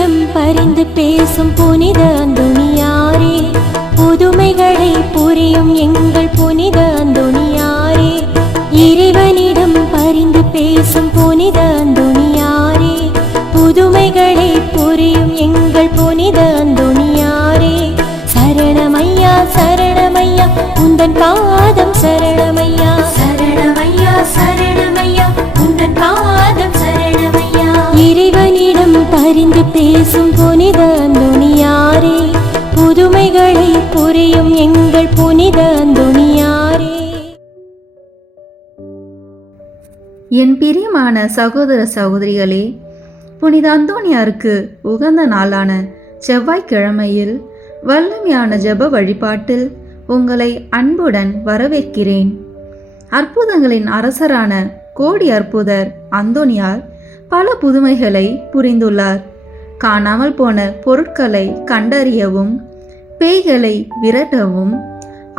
இறைவனிடம் பரிந்து பேசும் புனித அந்தோணியாரே, புதுமைகளை புரியும் எங்கள் புனித அந்தோணியாரே. இறைவனிடம் பரிந்து பேசும் புனித அந்தோணியாரே, புதுமைகளை புரியும் எங்கள் புனித அந்தோணியாரே. சரணமையா சரணமையா உந்தன் பாதம் சரணமையா, சரணமையா சரணமையா உந்தன் பாதம் சரணமையா. இறைவனிடம் பரிந்து பேசும் புனித அந்தோணியாரே, புதுமைகளை புரியும் எங்கள் புனித அந்தோணியாரே. என் பிரியமான சகோதர சகோதரிகளே, புனித அந்தோணியாருக்கு உகந்த நாளான செவ்வாய்க்கிழமையில் வல்லமையான ஜெப வழிபாட்டில் உங்களை அன்புடன் வரவேற்கிறேன். அற்புதங்களின் அரசரான கோடி அற்புதர் அந்தோணியார் பல புதுமைகளை புரிந்துள்ளார். காணாமல் போன பொருட்களை கண்டறியவும் பேய்களை விரட்டவும்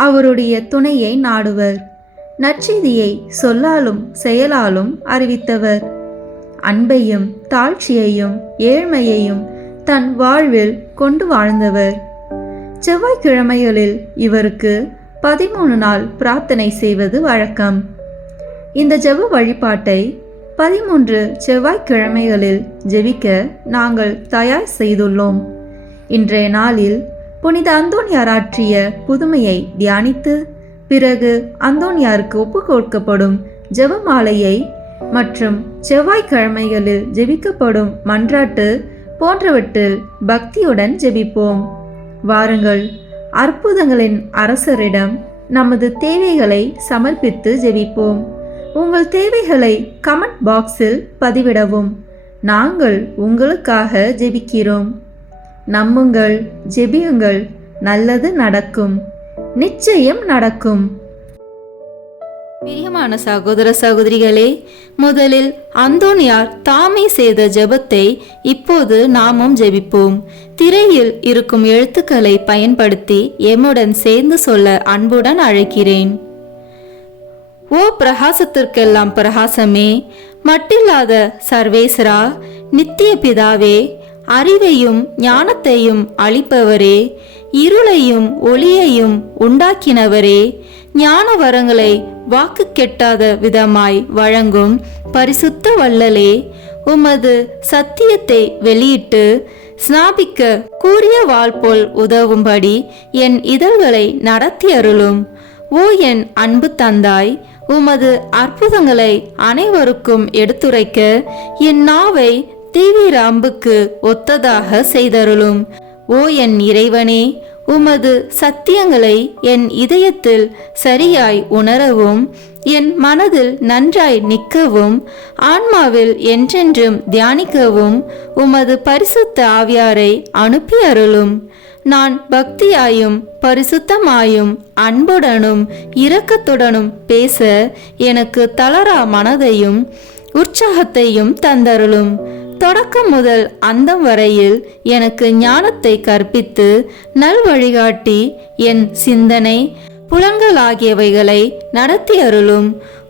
அவருடைய துணையை நாடுவர். நற்செய்தியை சொல்லாலும் செயலாலும் அறிவித்தவர். அன்பையும் தாழ்ச்சியையும் ஏழ்மையையும் தன் வாழ்வில் கொண்டு வாழ்ந்தவர். செவ்வாய்க்கிழமைகளில் இவருக்கு 13 நாள் பிரார்த்தனை செய்வது வழக்கம். இந்த ஜெப வழிபாட்டை 13 செவ்வாய்க்கிழமைகளில் ஜெபிக்க நாங்கள் தயார் செய்துள்ளோம். இன்றைய நாளில் புனித அந்தோணியார் ஆற்றிய புதுமையை தியானித்து, பிறகு அந்தோணியாருக்கு ஒப்பு கொடுக்கப்படும் ஜெப மாலையை மற்றும் செவ்வாய்க்கிழமைகளில் ஜெபிக்கப்படும் மன்றாட்டு போன்றவற்றில் பக்தியுடன் ஜெபிப்போம். வாருங்கள், அற்புதங்களின் அரசரிடம் நமது தேவைகளை சமர்ப்பித்து ஜெபிப்போம். உங்கள் தேவைகளை கமெண்ட் பாக்ஸில் பதிவிடவும். நாங்கள் உங்களுக்காக ஜெபிக்கிறோம். நம்புங்கள், ஜெபியுங்கள், நல்லது நடக்கும், நிச்சயம் நடக்கும். பிரியமான சகோதர சகோதரிகளே, முதலில் அந்தோணியார் தாமே செய்த ஜெபத்தை இப்போது நாமும் ஜெபிப்போம். திரையில் இருக்கும் எழுத்துக்களை பயன்படுத்தி எம்முடன் சேர்ந்து சொல்ல அன்புடன் அழைக்கிறேன். ஓ பிரகாசத்திற்கெல்லாம் பிரகாசமே, மட்டில்லாத சர்வேஸ்வரா, நித்திய பிதாவே, அறிவையும் ஞானத்தையும் அளிப்பவரே, இருளையும் ஒளியையும் உண்டாக்கினவரே, ஞான வரங்களை வாக்கு கெட்டாத விதமாய் வழங்கும் பரிசுத்த வள்ளலே, உமது சத்தியத்தை வெளியிட்டு ஸ்நாபிக்க கூறிய வாள் போல் உதவும்படி என் இதழ்களை நடத்தி அருளும். ஓ என் அன்பு தந்தாய், உமது அற்புதங்களை அனைவருக்கும் எடுத்துரைக்க என் நாவை தீவிர அம்புக்கு ஒத்ததாக செய்தருளும். ஓ என் இறைவனே, உமது சத்தியங்களை என் இதயத்தில் சரியாய் உணரவும், என் மனதில் நன்றாய் நிற்கவும், ஆன்மாவில் என்றென்றும் தியானிக்கவும் உமது பரிசுத்த ஆவியாரை அனுப்பி அருளும். நான் பக்தியாயும் பரிசுத்தமாயும் அன்புடனும் இரக்கத்துடனும் பேச எனக்கு தளரா மனதையும் உற்சாகத்தையும் தந்தருளும். தொடக்கம் முதல் அந்தம் வரையில் எனக்கு ஞானத்தை கற்பித்து நல் வழிகாட்டி என் சிந்தனை புலன்கள் ஆகியவைகளை நடத்தி அருளும்.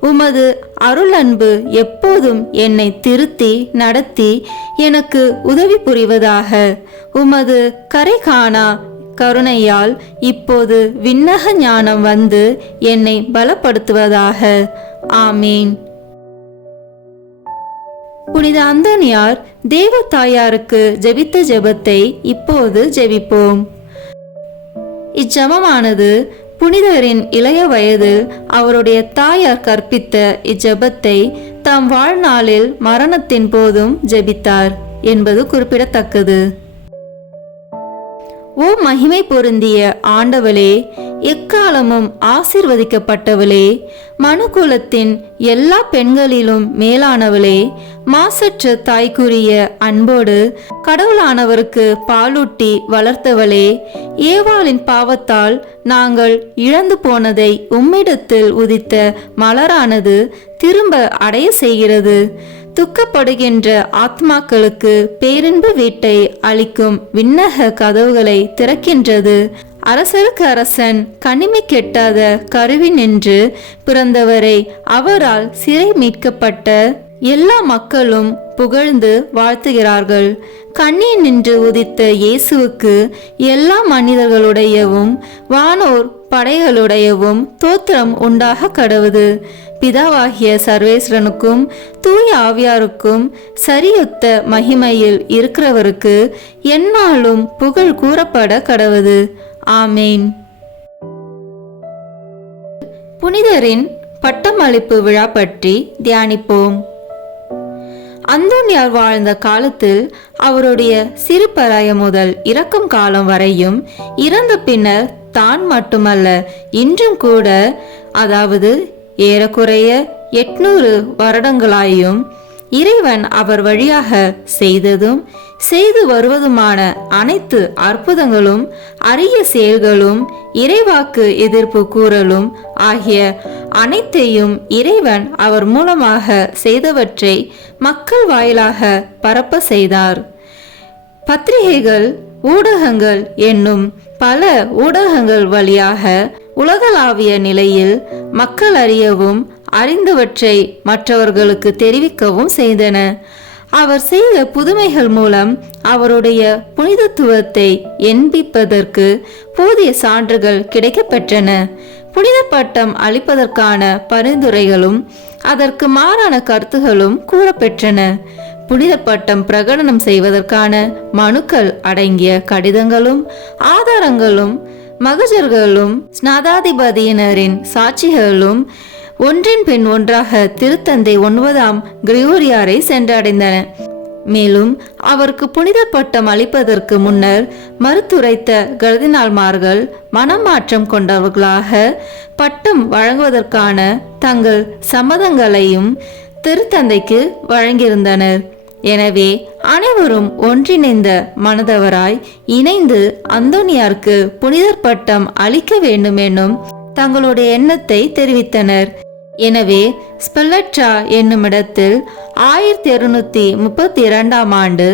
உமது அருள் அன்பு எப்போதும் என்னை திருத்தி நடத்தி எனக்கு உதவி புரிவதாக. உமது கரை காணா கருணையால் இப்போது விண்ணக ஞானம் வந்து என்னை பலப்படுத்துவதாக. ஆமீன். புனித அந்தோணியார் தேவ தாயாருக்கு ஜெபித்த ஜெபத்தை இப்போது ஜெபிப்போம். இச்செபமானது புனிதரின் இளைய வயதில் அவருடைய தாயார் கற்பித்த இச்செபத்தை தாம் வாழ்நாளில் மரணத்தின் போதும் ஜெபித்தார் என்பது குறிப்பிடத்தக்கது. ஓ மகிமை பொருந்திய ஆண்டவளே, எக்காலமும் ஆசீர்வதிக்கப்பட்டவளே, மனுக்குலத்தின் எல்லா பெண்களிலும் மேலானவளே, மாசற்ற தாய்க்குரிய அன்போடு கடவுளானவருக்கு பாலூட்டி வளர்த்தவளே, ஏவாளின் பாவத்தால் நாங்கள் இழந்து போனதை உம்மிடத்தில் உதித்த மலரானது திரும்ப அடைய செய்கிறது. துக்கப்படுகின்ற ஆத்மாக்களுக்கு பேரின்ப வீட்டை அளிக்கும் விண்ணக கதவுகளை திறக்கின்றது. அரசருக்கு அரசன் கனிமை கெட்டாத கருவினின்று பிறந்தவரை அவரால் சிறை மீட்கப்பட்ட எல்லா மக்களும் புகழ்ந்து வாழ்த்துகிறார்கள். கண்ணில் நின்று உதித்த இயேசுவுக்கு எல்லா மனிதர்களுடையவும் வானோர் படைகளுடையவும் தோத்திரம் உண்டாக கடவுது. பிதாவாகிய சர்வேஸ்வரனுக்கும் தூய ஆவியாருக்கும் சரியுத்த மகிமையில் இருக்கிறவருக்கு எந்நாளும் புகழ் கூறப்பட கடவுது. ஆமேன். புனிதரின் பட்டமளிப்பு விழா பற்றி தியானிப்போம். அந்தோனியார் வாழ்ந்த காலத்தில் அவருடைய சிறுபராயம் முதல் இறக்கும் காலம் வரையும், இறந்த பின்னர் தான் மட்டுமல்ல இன்றும் கூட, அதாவது ஏறக்குறைய 800 வருடங்களாயும் இறைவன் அவர் வழியாக செய்ததும் செய்து வருவதுமான அனைத்து அற்புதங்களும் அரிய செயல்களும் இறைவாக்கு எதிர்ப்பு கூறலும் ஆகிய அனைத்தையும் இறைவன் அவர் மூலமாக செய்தவற்றை மக்கள் வாயிலாக பரப்ப செய்தார். பத்திரிகைகள், ஊடகங்கள் என்னும் பல ஊடகங்கள் வழியாக உலகளாவிய நிலையில் மக்கள் அறியவும் அறிந்தவற்றை மற்றவர்களுக்கு தெரிவிக்கவும் செய்தன. அவர் செய்த புதுமைகள் மூலம் அவருடைய புனிதத்துவத்தை எண்பிப்பதற்கு போதிய சான்றுகள் கிடைக்கப்பெற்றன. புனித பட்டம் அளிப்பதற்கான பரிந்துரைகளும் அதற்கு மாறான கருத்துகளும் கூறப்பெற்றன. புனித பட்டம் பிரகடனம் செய்வதற்கான மனுக்கள் அடங்கிய கடிதங்களும் ஆதாரங்களும் மகஜர்களும் ஸ்நாதாதிபதியினரின் சாட்சிகளும் ஒன்றின் பின் ஒன்றாக திருத்தந்தை 9ஆம் கிரிகோரியாரை சென்றடைந்தன. மேலும் அவருக்கு புனித பட்டம் அளிப்பதற்கு முன்னர் மறுத்துரைத்த கர்தினால்மார்கள் மனமாற்றம் கொண்டவர்களாக பட்டம் வழங்குவதற்கான தங்கள் சம்மதங்களையும் திருத்தந்தைக்கு வழங்கியிருந்தனர். எனவே அனைவரும் ஒன்றிணைந்த மனதவராய் இணைந்து அந்தோனியாருக்கு புனிதர் பட்டம் அளிக்க வேண்டும் என்னும் தங்களுடைய எண்ணத்தை தெரிவித்தனர். எனவே ஸ்பெல்லட்ரா என்னுமிடத்தில் 1232ஆம் ஆண்டு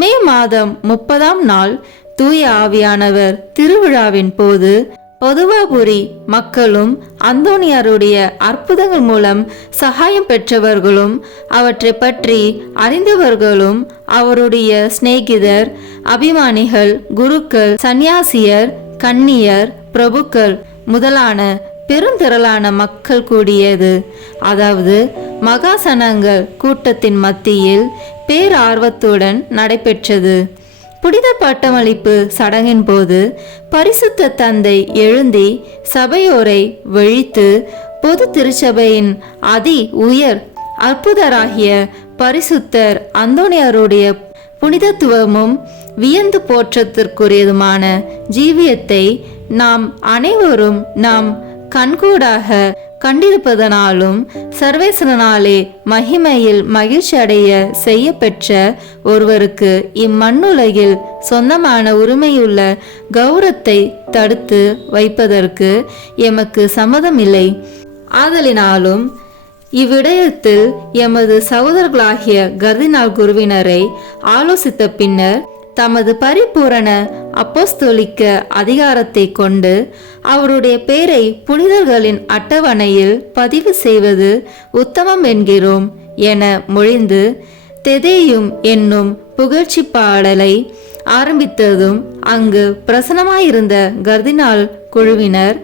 மே மாதம் 30ஆம் நாள் தூய ஆவியானவர் திருவிழாவின் போது பொதுவாபுரி மக்களும் அந்தோனியாருடைய அற்புதங்கள் மூலம் சகாயம் பெற்றவர்களும் அவற்றை பற்றி அறிந்தவர்களும் அவருடைய சிநேகிதர், அபிமானிகள், குருக்கள், சந்நியாசியர், கன்னியர், பிரபுக்கள் முதலான பெருந்திரளான மக்கள் கூடியது. அதாவது மகாசனங்கள் கூட்டத்தின் மத்தியில் பேரார்வத்துடன் நடைபெற்றது. புனித பட்டமளிப்பு சடங்கின் போது பரிசுத்த தந்தை எழுந்தி சபையோரை வழித்து பொது திருச்சபையின் அதி உயர் அற்புதராகிய பரிசுத்தர் அந்தோனியாருடைய புனிதத்துவமும் வியந்து போற்றத்திற்குரியதுமான ஜீவியத்தை நாம் அனைவரும் நாம் கண்கூடாக கண்டிருப்பதனாலும் சர்வேஸ்வரனாலே மகிமையில் மகிழ்ச்சி அடைய செய்ய பெற்ற ஒருவருக்கு இம்மண்ணுலகில் சொந்தமான உரிமையுள்ள கௌரவத்தை தடுத்து வைப்பதற்கு எமக்கு சம்மதமில்லை. ஆதலினாலும் இவ்விடயத்தில் எமது சகோதரர்களாகிய கர்தினால் குருவினரை ஆலோசித்த பின்னர் தமது பரிபூரண அப்போஸ்தோலிக்க அதிகாரத்தை கொண்டு அவருடைய பெயரை புனிதர்களின் அட்டவணையில் பதிவு செய்வது உத்தமம் என்கிறோம் என மொழிந்து தெதேயும் என்னும் புகழ்ச்சி பாடலை ஆரம்பித்ததும் அங்கு பிரசன்னமாயிருந்த கர்தினால் குழுவினர்,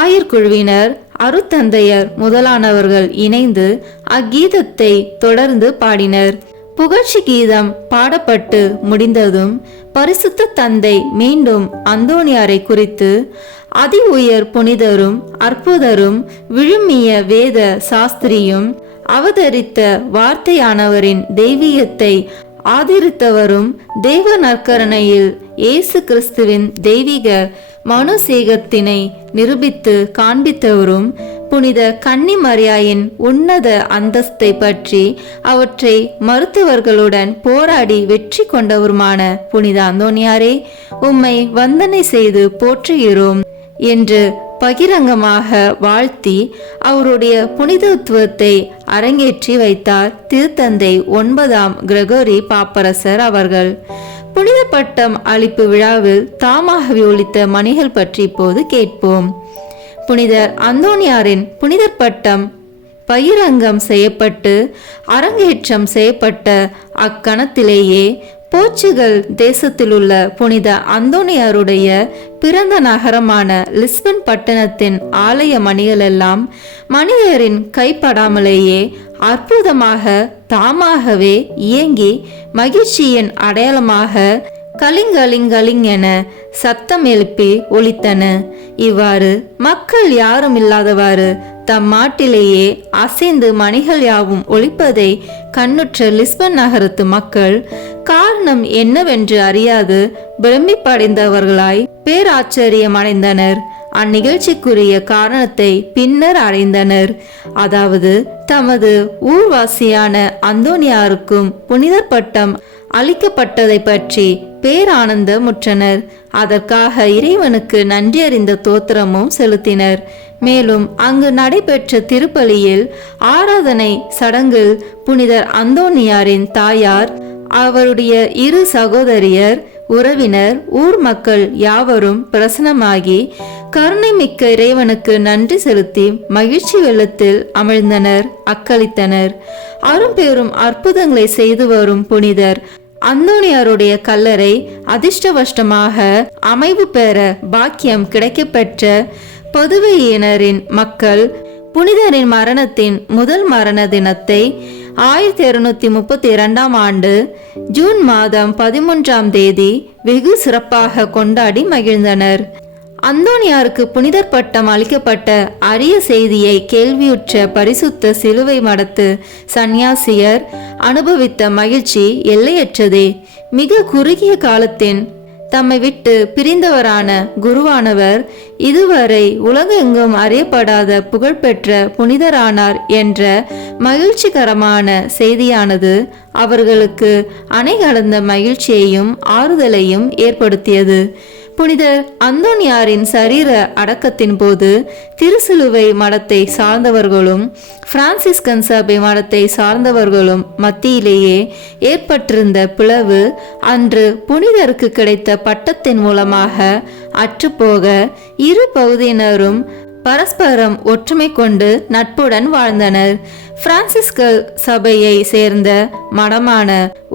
ஆயர்குழுவினர், அருத்தந்தையர் முதலானவர்கள் இணைந்து அக்கீதத்தை தொடர்ந்து பாடினர். புகழ்ச்சி கீதம் பாடப்பட்டு முடிந்ததும் பரிசுத்த தந்தை மீண்டும் அந்தோனியாரை குறித்து அதி உயர் புனிதரும் அற்புதரும் விழுமிய வேத சாஸ்திரியும் அவதரித்த வார்த்தையானவரின் தெய்வீகத்தை ஆதரித்தவரும் தேவ நற்கரணையில் இயேசு கிறிஸ்துவின் தெய்வீக மனுசேகத்தினை நிரூபித்து காண்பித்தவரும் புனித கன்னி மரியாயின் உன்னத அந்தஸ்தை பற்றி அவற்றை மருத்துவர்களுடன் போராடி வெற்றி கொண்டவருமான புனித அந்தோனியாரே, உம்மை வந்தனை செய்து போற்றுகிறோம் என்று பகிரங்கமாக வாழ்த்தி அவருடைய புனிதத்துவத்தை அரங்கேற்றி வைத்தார் திருத்தந்தை 9ஆம் கிரகோரி பாப்பரசர் அவர்கள். புனித பட்டம் அளிப்பு விழாவில் தாமாகவே ஒலித்த மணிகள் பற்றி இப்போது கேட்போம். புனிதர் அந்தோனியாரின் புனிதர் பட்டம் பகிரங்கம் செய்யப்பட்டு அரங்கேற்றம் செய்யப்பட்ட அக்கணத்திலேயே போர்ச்சுகல் தேசத்திலுள்ள புனித அந்தோனியாருடைய பிறந்த நகரமான லிஸ்பன் பட்டணத்தின் ஆலய மணிகளெல்லாம் மனிதரின் கைப்படாமலேயே அற்புதமாக தாமாகவே இயங்கி மகிழ்ச்சியின் அடையாளமாக கலிங்கலிங்கலிங் என சத்தம் எழுப்பி ஒலித்தன. இவ்வாறு மக்கள் யாரும் இல்லாதவாறு தம் மாட்டிலேயே அசைந்து மணிகள் யாவும் ஒலிப்பதை கண்ணுற்ற லிஸ்பன் நகரத்து மக்கள் காரணம் என்னவென்று அறியாது பிரமிப்படைந்தவர்களாய் பேராச்சரியம் அடைந்தனர். அந்நிகழ்ச்சிக்குரிய காரணத்தை பின்னர் அடைந்தனர். அதாவது தமது ஊர்வாசியான அந்தோனியாருக்கும் புனிதர் பட்டம் அளிக்கப்பட்டதை பற்றி பேரானந்தமுற்றனர். அதற்காக இறைவனுக்கு நன்றி அறிந்த தோத்திரமும் செலுத்தினர். மேலும் அங்கு நடைபெற்ற திருப்பலியில் ஆராதனை சடங்கில் புனிதர் அந்தோனியாரின் தாயார், அவருடைய இரு சகோதரியர், உறவினர், ஊர் மக்கள் யாவரும் பிரசன்னமாகி கருணை மிக்க இறைவனுக்கு நன்றி செலுத்தி மகிழ்ச்சி வெள்ளத்தில் அமிழ்ந்தனர், அக்களித்தனர். அரும்பெரும் அற்புதங்களை செய்து வரும் புனிதர் அந்தோனியாருடைய கல்லறை அதிர்ஷ்டவசமாக அமைவு பெற பாக்கியம் கிடைக்கப்பெற்ற பதுவையினரின் மக்கள் புனிதரின் மரணத்தின் முதல் மரண தினத்தை 1232 ஆண்டு ஜூன் மாதம் 13ஆம் தேதி வெகு சிறப்பாக கொண்டாடி மகிழ்ந்தனர். அந்தோனியாருக்கு புனிதர் பட்டம் அளிக்கப்பட்ட அரிய செய்தியை கேள்வியுற்ற பரிசுத்த சிலுவை மடத்து சந்நியாசியர் அனுபவித்த மகிழ்ச்சி எல்லையற்றதே. மிக குறுகிய காலத்தின் தம்மை விட்டு பிரிந்தவரான குருவானவர் இதுவரை உலகெங்கும் அறியப்படாத புகழ்பெற்ற புனிதரானார் என்ற மகிழ்ச்சிகரமான செய்தியானது அவர்களுக்கு அணை கடந்த மகிழ்ச்சியையும் ஆறுதலையும் ஏற்படுத்தியது. புனிதர் அந்தோனியாரின் சரீர அடக்கத்தின் போது திருசிலுவை மடத்தை சார்ந்தவர்களும் பிரான்சிஸ்கன் சபை மடத்தை சார்ந்தவர்களும் மத்தியிலேயே ஏற்பட்டிருந்த பிளவு அன்று புனிதருக்கு கிடைத்த பட்டத்தின் மூலமாக அற்றுப்போக இரு பகுதியினரும் பரஸ்பரம் ஒற்றுமை கொண்டு நட்புடன் வாழ்ந்தனர். பிரான்சிஸ்கல் சபையை சேர்ந்த மடமான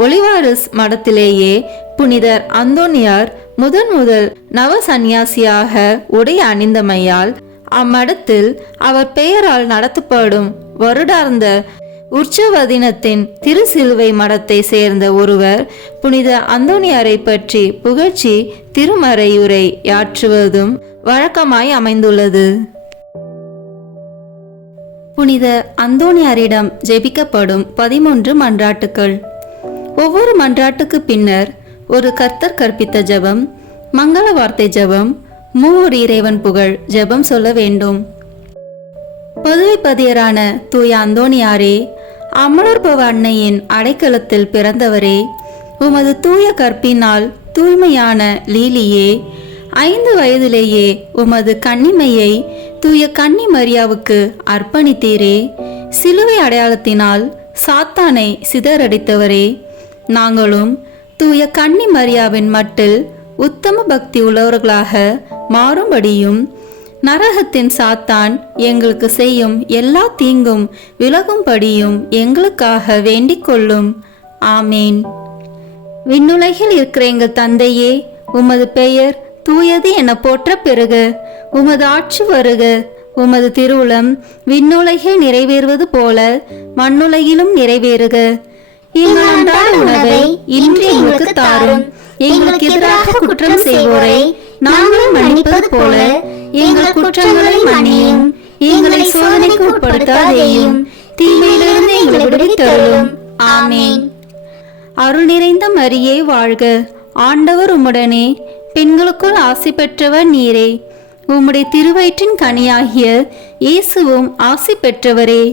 ஒலிவாரிஸ் மடத்திலேயே புனிதர் அந்தோனியார் முதல் நவ சந்நியாசியாக உடை அணிந்தமையால் அம்மடத்தில் அவர் பெயரால் நடத்தப்படும் வருடார்ந்த உற்சவ தினத்தின் திருசிலுவை மடத்தை சேர்ந்த ஒருவர் புனித அந்தோனியாரை பற்றி புகழ்ச்சி திருமறையுரை யாற்றுவதும் வழக்கமாய் அமைந்துள்ளது. புனித அந்தோனியாரிடம் ஜெபிக்கப்படும் 13 மன்றாட்டுக்கள். ஒவ்வொரு மன்றாட்டுக்கு பின்னர் ஒரு கர்த்தர் கற்பித்த ஜெபம், மங்கள வார்த்தை ஜெபம், மூவர் இறைவன் புகழ் ஜெபம் சொல்ல வேண்டும். பதுவை பதியரான தூய அந்தோனியாரே, அமலர்பவ அன்னையின் அடைக்கலத்தில் பிறந்தவரே, உமது தூய கற்பினால் தூய்மையான லீலியே, 5 வயதிலேயே உமது கன்னிமையை தூய கன்னி மரியாவுக்கு அர்ப்பணித்தீரே. சிலுவை அடையாளத்தினால் சாத்தானை சிதறடித்தவரே, நாங்களும் தூய கன்னி மரியாவின் மட்டில் உத்தம பக்தி உள்ளவர்களாக மாறும்படியும் நரகத்தின் சாத்தான் எங்களுக்கு செய்யும் எல்லா தீங்கும் விலகும்படியும் எங்களுக்காக வேண்டிக் கொள்ளும். ஆமேன். விண்ணுலகில் இருக்கிற எங்கள் தந்தையே, உமது பெயர் தூயது என போற்ற பெறுக. உமது ஆட்சி வருக. உமது திருவுளம் விண்ணுலகில் நிறைவேறுவது போல மண்ணுலகிலும் நிறைவேறுக. எங்கள் அன்றாட உணவை இன்று எங்களுக்கு தாரும். எங்களுக்கு எதிராக குற்றம் செய்வோரை நாங்கள் மன்னிப்பது போல எங்கள் குற்றங்களை மன்னியும். எங்களை சோதனைக்கு உட்படுத்தாதேயும், தீமையிலிருந்து எங்களை விடுவித்தருளும். ஆமேன். அருள் நிறைந்த மரியே வாழ்க. ஆண்டவர் உம்முடனே, பெண்களுக்குள் ஆசி பெற்றவர் நீரே. உம்முடைய திருவயிற்றின் கனியாகிய இயேசுவும் ஆசி பெற்றவரே.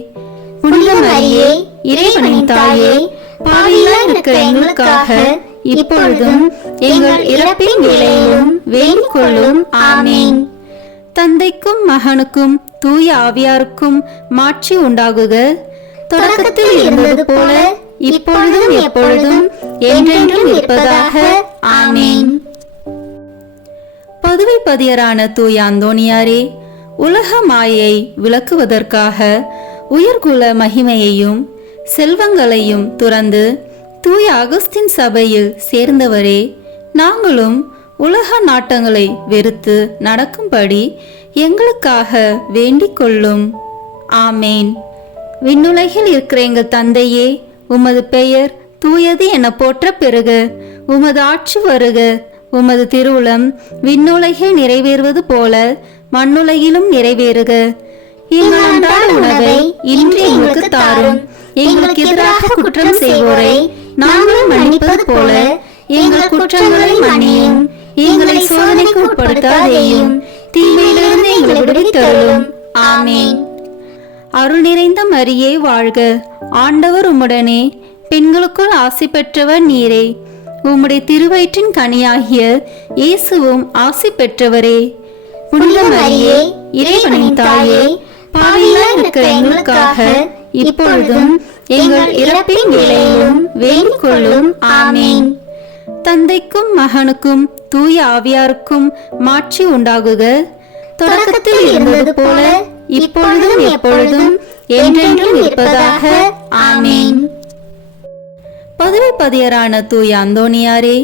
புனித மரியே, இறைவனின் தாயே, பாவிகளாய் இருக்கிற எங்களுக்காக இப்பொழுதும் எங்கள் இறப்பின் வேளையிலும் வேண்டிக் கொள்ளும். ஆமேன். தந்தைக்கும் மகனுக்கும் தூய ஆவியாருக்கும் மாட்சி உண்டாகுக. தொடக்கத்தில் இருந்தது போல இப்பொழுதும் எப்பொழுதும் என்றென்றும் இருப்பதாக. ஆமேன். பதுவை பதியரான தூய அந்தோனியாரே, உலக மாயை விளக்குவதற்காக உயர்குல மகிமையையும் செல்வங்களையும் துறந்து தூய அகஸ்தின் சபையில் சேர்ந்தவரே, நாங்களும் உலக நாட்டங்களை வெறுத்து நடக்கும்படி எங்களுக்காக வேண்டிக் கொள்ளும். ஆமேன். விண்ணுலகில் இருக்கிற எங்கள் தந்தையே, உமது பெயர் தூயது என போற்ற பெறுக. உமது ஆட்சி வருக. உமது திருவுளம் விண்ணுலகில் நிறைவேறுவது போல மண்ணுலகிலும் நிறைவேறுக. எங்கள் அன்றாட உணவை இன்று எங்களுக்கு தாரும். எங்களுக்கு எதிராக குற்றம் செய்வோரை நாங்கள் மன்னிப்பது போல எங்கள் குற்றங்களை மன்னியும். எங்களை சோதனைக்கு உட்படுத்தாதேயும், தீமையிலிருந்து எங்களை விடுவித்தருளும். ஆமேன். அருள் நிறைந்த மரியே வாழ்க. ஆண்டவர் உம்முடனே, பெண்களுக்குள் ஆசி பெற்றவர் நீரே. உம்முடைய திருவயிற்றின் கனியாகிய இயேசுவும் ஆசி பெற்றவரே. புனித மரியே, இறைவனின் தாயே, பாவிகளாய் இருக்கிற எங்களுக்காக இப்பொழுதும் எங்கள் இறப்பின் வேளையிலும் வேண்டிக் கொள்ளும். ஆமேன். தந்தைக்கும் மகனுக்கும் தூய ஆவியாருக்கும் மாட்சி உண்டாகுக. தொடக்கத்தில் இருந்தது போல இப்பொழுதும் எப்பொழுதும் என்றென்றும் இருப்பதாக. ஆமேன். பதவி பதியரான தூய அந்தோணியாரே,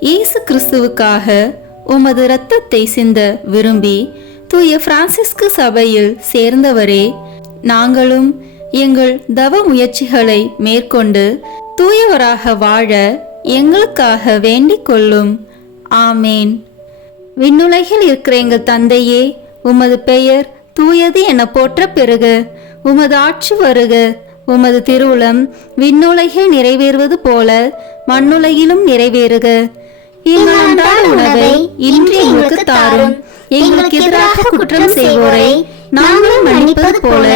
இயேசு கிறிஸ்துவுக்காக உமது இரத்தத்தை சிந்த விரும்பி தூய பிரான்சிஸ்கு சபையில் சேர்ந்தவரே, நாங்களும் எங்கள் தவ முயற்சிகளை மேற்கொண்டு தூயவராக வாழ எங்களுக்காக வேண்டிக் கொள்ளும். ஆமேன். விண்ணுலகில் இருக்கிற எங்கள் தந்தையே, உமது பெயர் தூயது என போற்ற பெறுக. உமது ஆட்சி வருக. உமது திருவுளம் விண்ணுலகில் நிறைவேறுவது போல மண்ணுலகிலும் நிறைவேறுக. எங்கள் அன்றாட உணவை இன்று எங்களுக்கு தாரும். எங்களுக்கு எதிராக குற்றம் செய்வோரை நாங்கள் மன்னிப்பது போல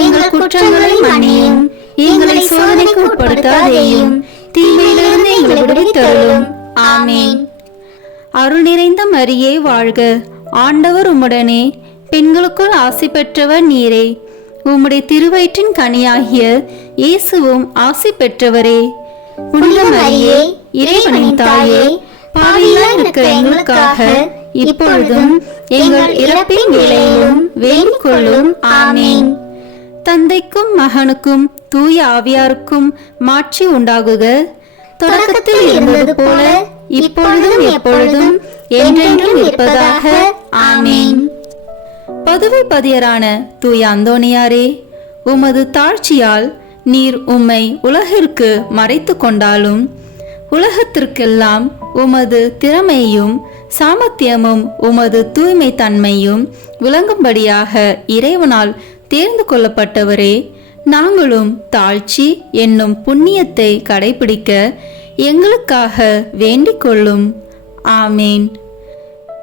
எங்கள் குற்றங்களை மன்னியும். எங்களை சோதனைக்கு உட்படுத்தாதேயும், தீமையிலிருந்து எங்களை விடுவித்தருளும். ஆமேன். அருள் நிறைந்த மரியே வாழ்க. ஆண்டவர் உம்முடனே, பெண்களுக்குள் ஆசி பெற்றவர் நீரே. உம்முடைய திருவயிற்றின் கனியாகிய இயேசுவும் ஆசி பெற்றவரே. புனித மரியே, இறைவனின் தாயே, பாவிகளாய் இருக்கிற எங்களுக்காக இப்பொழுதும் எங்கள் இறப்பின் வேளையிலும் வேண்டிக் கொள்ளும். ஆமேன். தந்தைக்கும் மகனுக்கும் தூய ஆவியாருக்கும் மாட்சி உண்டாகுக. தொடக்கத்தில் இருந்தது போல இப்பொழுதும் எப்பொழுதும் என்றென்றும் இருப்பதாக. ஆமேன். பதவி பதியரான தூய அந்தோணியாரே, உமது தாழ்ச்சியால் நீர் உம்மை உலகிற்கு மறைத்து கொண்டாலும் உலகத்திற்கெல்லாம் உமது திறமையும் சாமர்த்தியமும் உமது தூய்மை தன்மையும் விளங்கும்படியாக இறைவனால் தேர்ந்து கொள்ளப்பட்டவரே, நாங்களும் தாழ்ச்சி என்னும் புண்ணியத்தை கடைபிடிக்க எங்களுக்காக வேண்டிக் கொள்ளும். ஆமேன்.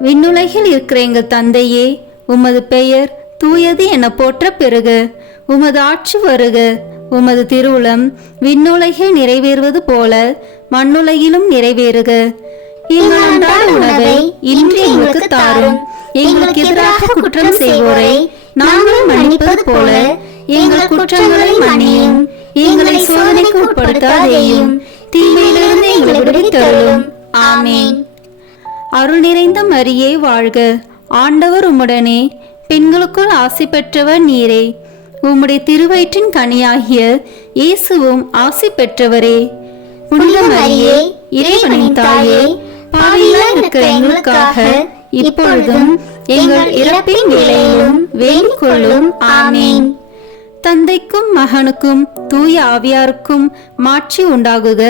விண்ணுலகில் இருக்கிற எங்கள் தந்தையே, உமது பெயர் தூயது என போற்ற பெறுக. உமது ஆட்சி வருக. உமது திருவுளம் விண்ணுலகில் நிறைவேறுவது போல மண்ணுலகிலும் நிறைவேறுக. எங்கள் அன்றாட உணவை இன்று எங்களுக்கு தாரும். எங்களுக்கு எதிராக குற்றம் செய்வோரை நாங்கள் மன்னிப்பது போல எங்கள் குற்றங்களை மன்னியும். எங்களை சோதனைக்கு உட்படுத்தாதேயும், தீமையிலிருந்து எங்களை விடுவித்தருளும். ஆமேன். அருள் நிறைந்த மரியே வாழ்க. ஆண்டவர் உம்முடனே, பெண்களுக்குள் ஆசி பெற்றவர் நீரே. உம்முடைய திருவயிற்றின் கனியாகிய இயேசுவும் ஆசி பெற்றவரே. புனித மரியே, இறைவனின் தாயே, பாவிகளாய் இருக்கிற எங்களுக்காக இப்பொழுதும் எங்கள் இறப்பின் வேளையிலும் வேண்டிக் கொள்ளும். ஆமேன். தந்தைக்கும் மகனுக்கும் தூய ஆவியாருக்கும் மாட்சி உண்டாகுக.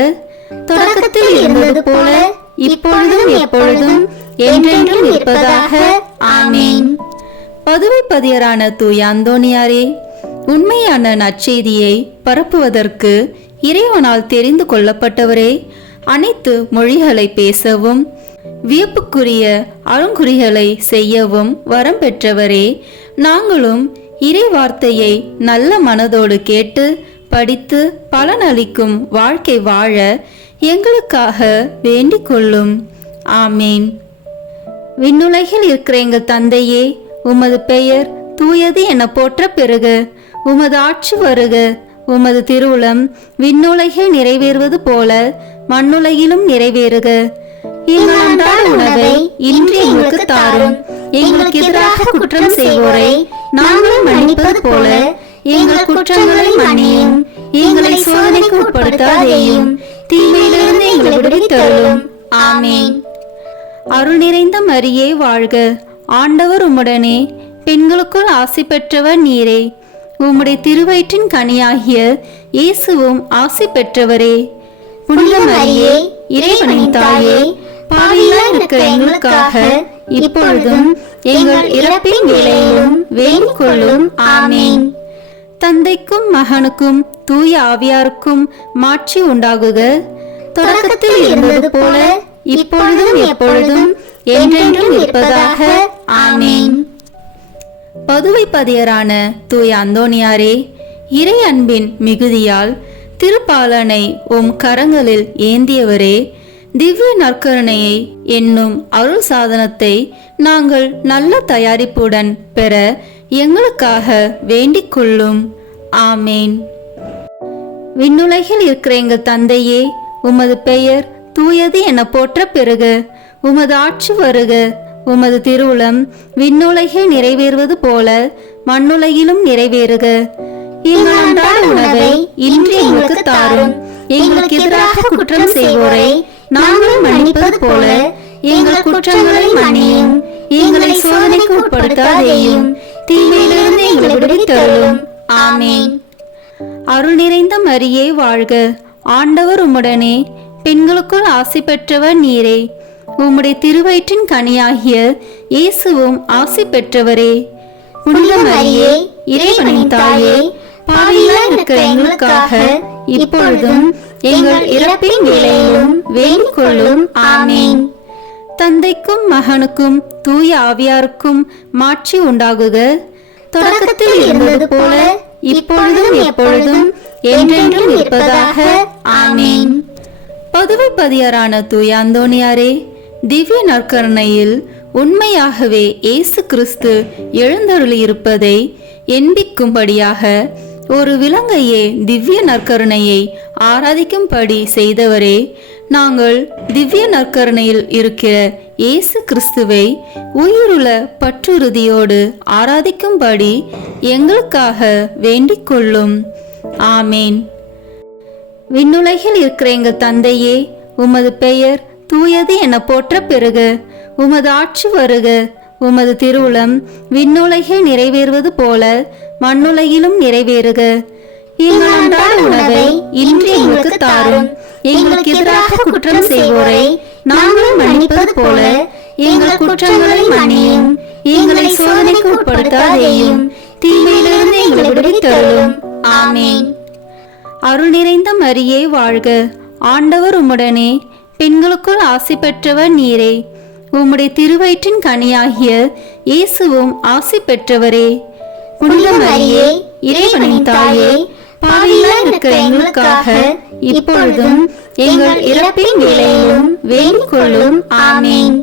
தொடக்கத்தில் இருந்தது போல இப்பொழுதும் எப்பொழுதும் என்றென்றும் இருப்பதாக. ஆமேன். பதவி பதியரான தூய அந்தோணியாரே, உண்மையான நற்செய்தியை பரப்புவதற்கு இறைவனால் தெரிந்து கொள்ளப்பட்டவரே, அனைத்து மொழிகளை பேசவும் வியப்புக்குரிய அருங்குறிகளை செய்யவும் வரம் பெற்றவரே, நாங்களும் இறை வார்த்தையை நல்ல மனதோடு கேட்டு படித்து பலனளிக்கும் வாழ்க்கை வாழ எங்களுக்காக வேண்டிக் கொள்ளும். ஆமேன். விண்ணுலகில் இருக்கிற எங்கள் தந்தையே, உமது பெயர் தூயது என போற்ற பெறுக. உமது ஆட்சி வருக. உமது திருவுளம் விண்ணுலகில் நிறைவேறுவது போல மண்ணுலகிலும் நிறைவேறுக. எங்கள் அன்றாட உணவை இன்று எங்களுக்கு தாரும். எங்களுக்கு எதிராக குற்றம் செய்வோரை நாங்கள் மன்னிப்பது போல எங்கள் குற்றங்களை மன்னியும், எங்களை சோதனைக்கு உட்படுத்தாதேயும், தீமையிலிருந்து எங்களை விடுவித்தருளும். ஆமென். அருள் நிறைந்த மரியே வாழ்க, ஆண்டவர் உம்முடனே, பெண்களுக்குள் ஆசி பெற்றவர் நீரே. உம்முடைய திருவயிற்றின் கனியாகிய இயேசுவும் ஆசி பெற்றவரே. புனித மரியே, இறைவனின் தாயே, பாவிகளாய் இருக்கிற எங்களுக்காக இப்பொழுதும் எங்கள் இறப்பின் வேளையிலும் வேண்டிக் கொள்ளும். ஆமென். தந்தைக்கும் மகனுக்கும் தூய ஆவியாருக்கும் மாட்சி உண்டாகுக. தொடக்கத்தில் இருந்தது போல இப்பொழுதும் எப்பொழுதும் என்றென்றும் இருப்பதாக. ஆமென். பதுவை பதியரான தூய அந்தோணியாரே, இறை அன்பின் மிகுதியால் திருப்பாலனை உம் கரங்களில் ஏந்தியவரே, திவ்ய நற்கருணையை என்னும் அருள் சாதனத்தை நாங்கள் நல்ல தயாரிப்புடன் பெற எங்களுக்காக வேண்டிக் கொள்ளும். ஆமேன். விண்ணுலகில் இருக்கிற எங்கள் தந்தையே, உமது பெயர் தூயது என போற்ற பெறுக. உமது ஆட்சி வருக. உமது திருவுளம் விண்ணுலகில் நிறைவேறுவது போல மண்ணுலகிலும் நிறைவேறுக. எங்கள் அன்றாட உணவை இன்று எங்களுக்கு தாரும். எங்களுக்கு எதிராக குற்றம் செய்வோரை நாங்கள் மன்னிப்பது போல எங்கள் குற்றங்களை மன்னியும். எங்களை சோதனைக்கு உட்படுத்தாதேயும், தீமையிலிருந்து எங்களை விடுவித்தருளும். ஆமென். அருள் நிறைந்த மரியே வாழ்க, ஆண்டவர் உம்முடனே, பெண்களுக்குள் ஆசி பெற்றவர் நீரே. உம்முடைய திருவயிற்றின் கனியாகிய இயேசுவும் ஆசி பெற்றவரே. புனித மரியே, இறைவனின் தாயே, பாவிகளாய் இருக்கிற எங்களுக்காக இப்பொழுதும் எங்கள் இறப்பின் வேளையிலும் வேண்டிக் கொள்ளும். ஆமென். தந்தைக்கும் மகனுக்கும் தூய ஆவியாருக்கும் மாட்சி உண்டாகுக. தொடக்கத்தில் இருந்தது போல இப்பொழுதும் எப்பொழுதும் என்றென்றும் இருப்பதாக. ஆமென். பதுவை பதியரான தூய அந்தோணியாரே, திவ்ய நற்கருணையில் உண்மையாகவே இயேசு கிறிஸ்து எழுந்தருளியிருப்பதை எண்பிக்கும்படியாக ஒரு விலங்கையே திவ்ய நற்கருணையை ஆராதிக்கும்படி செய்தவரே, நாங்கள் திவ்ய நற்கருணையில் இருக்கிற இயேசு கிறிஸ்துவை உயிருள்ள பற்றுறுதியோடு ஆராதிக்கும்படி எங்களுக்காக வேண்டிக் கொள்ளும். ஆமேன். விண்ணுலகில் இருக்கிற எங்கள் தந்தையே, உமது பெயர் தூயது என போற்ற பெறுக. உமது ஆட்சி வருக. உமது திருவுளம் விண்ணுலகில் நிறைவேறுவது போல மண்ணுலகிலும் நிறைவேறுக. எங்கள் அன்றாட உணவை இன்று எங்களுக்கு தாரும். எங்களுக்கு எதிராக குற்றம் செய்வோரை நாங்கள் மன்னிப்பது போல எங்கள் குற்றங்களை மன்னியும். எங்களை சோதனைக்கு உட்படுத்தாதேயும், தீமையிலிருந்து எங்களை விடுவித்தருளும். ஆமென். அருள் நிறைந்த மரியே வாழ்க, ஆண்டவர் உம்முடனே, பெண்களுக்குள் ஆசி பெற்றவர் நீரே. உம்முடைய திருவயிற்றின் கனியாகிய இயேசுவும் ஆசி பெற்றவரே. புனித மரியே, இறைவனின் தாயே, பாவிகளாய் இருக்கிற எங்களுக்காக இப்பொழுதும் எங்கள் இறப்பின் வேளையிலும் வேண்டிக் கொள்ளும். ஆமென்.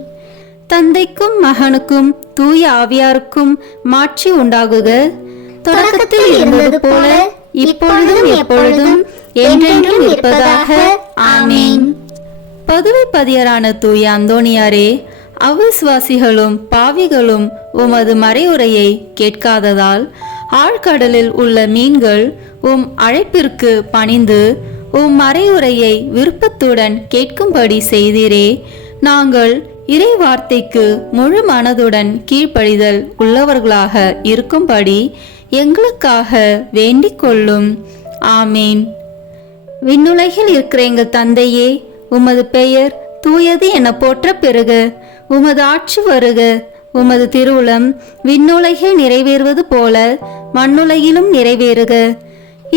தந்தைக்கும் மகனுக்கும் தூய ஆவியாருக்கும் மாட்சி உண்டாகுக. தொடக்கத்தில் இருந்தது போல இப்பொழுதும் எப்பொழுதும் என்றென்றும் இருப்பதாக. ஆமென். பதுவை பதியரான தூய அந்தோணியாரே, அவிசுவாசிகளும் பாவிகளும் உமது மறையுரையை கேட்காததால் ஆழ்கடலில் உள்ள மீன்கள் உம் அழைப்பிற்கு பணிந்து உம் மறையுரையை விருப்பத்துடன் கேட்கும்படி செய்தீரே. நாங்கள் இறை வார்த்தைக்கு முழு மனதுடன் கீழ்ப்படிதல் உள்ளவர்களாக இருக்கும்படி எங்களுக்காக வேண்டிக் கொள்ளும். ஆமேன். விண்ணுலகில் இருக்கிற எங்கள் தந்தையே, உமது பெயர் தூயது என போற்ற பெறுக. உமது ஆட்சி வருக. உமது திருவுளம் விண்ணுலகில் நிறைவேறுவது போல மண்ணுலகிலும் நிறைவேறுக.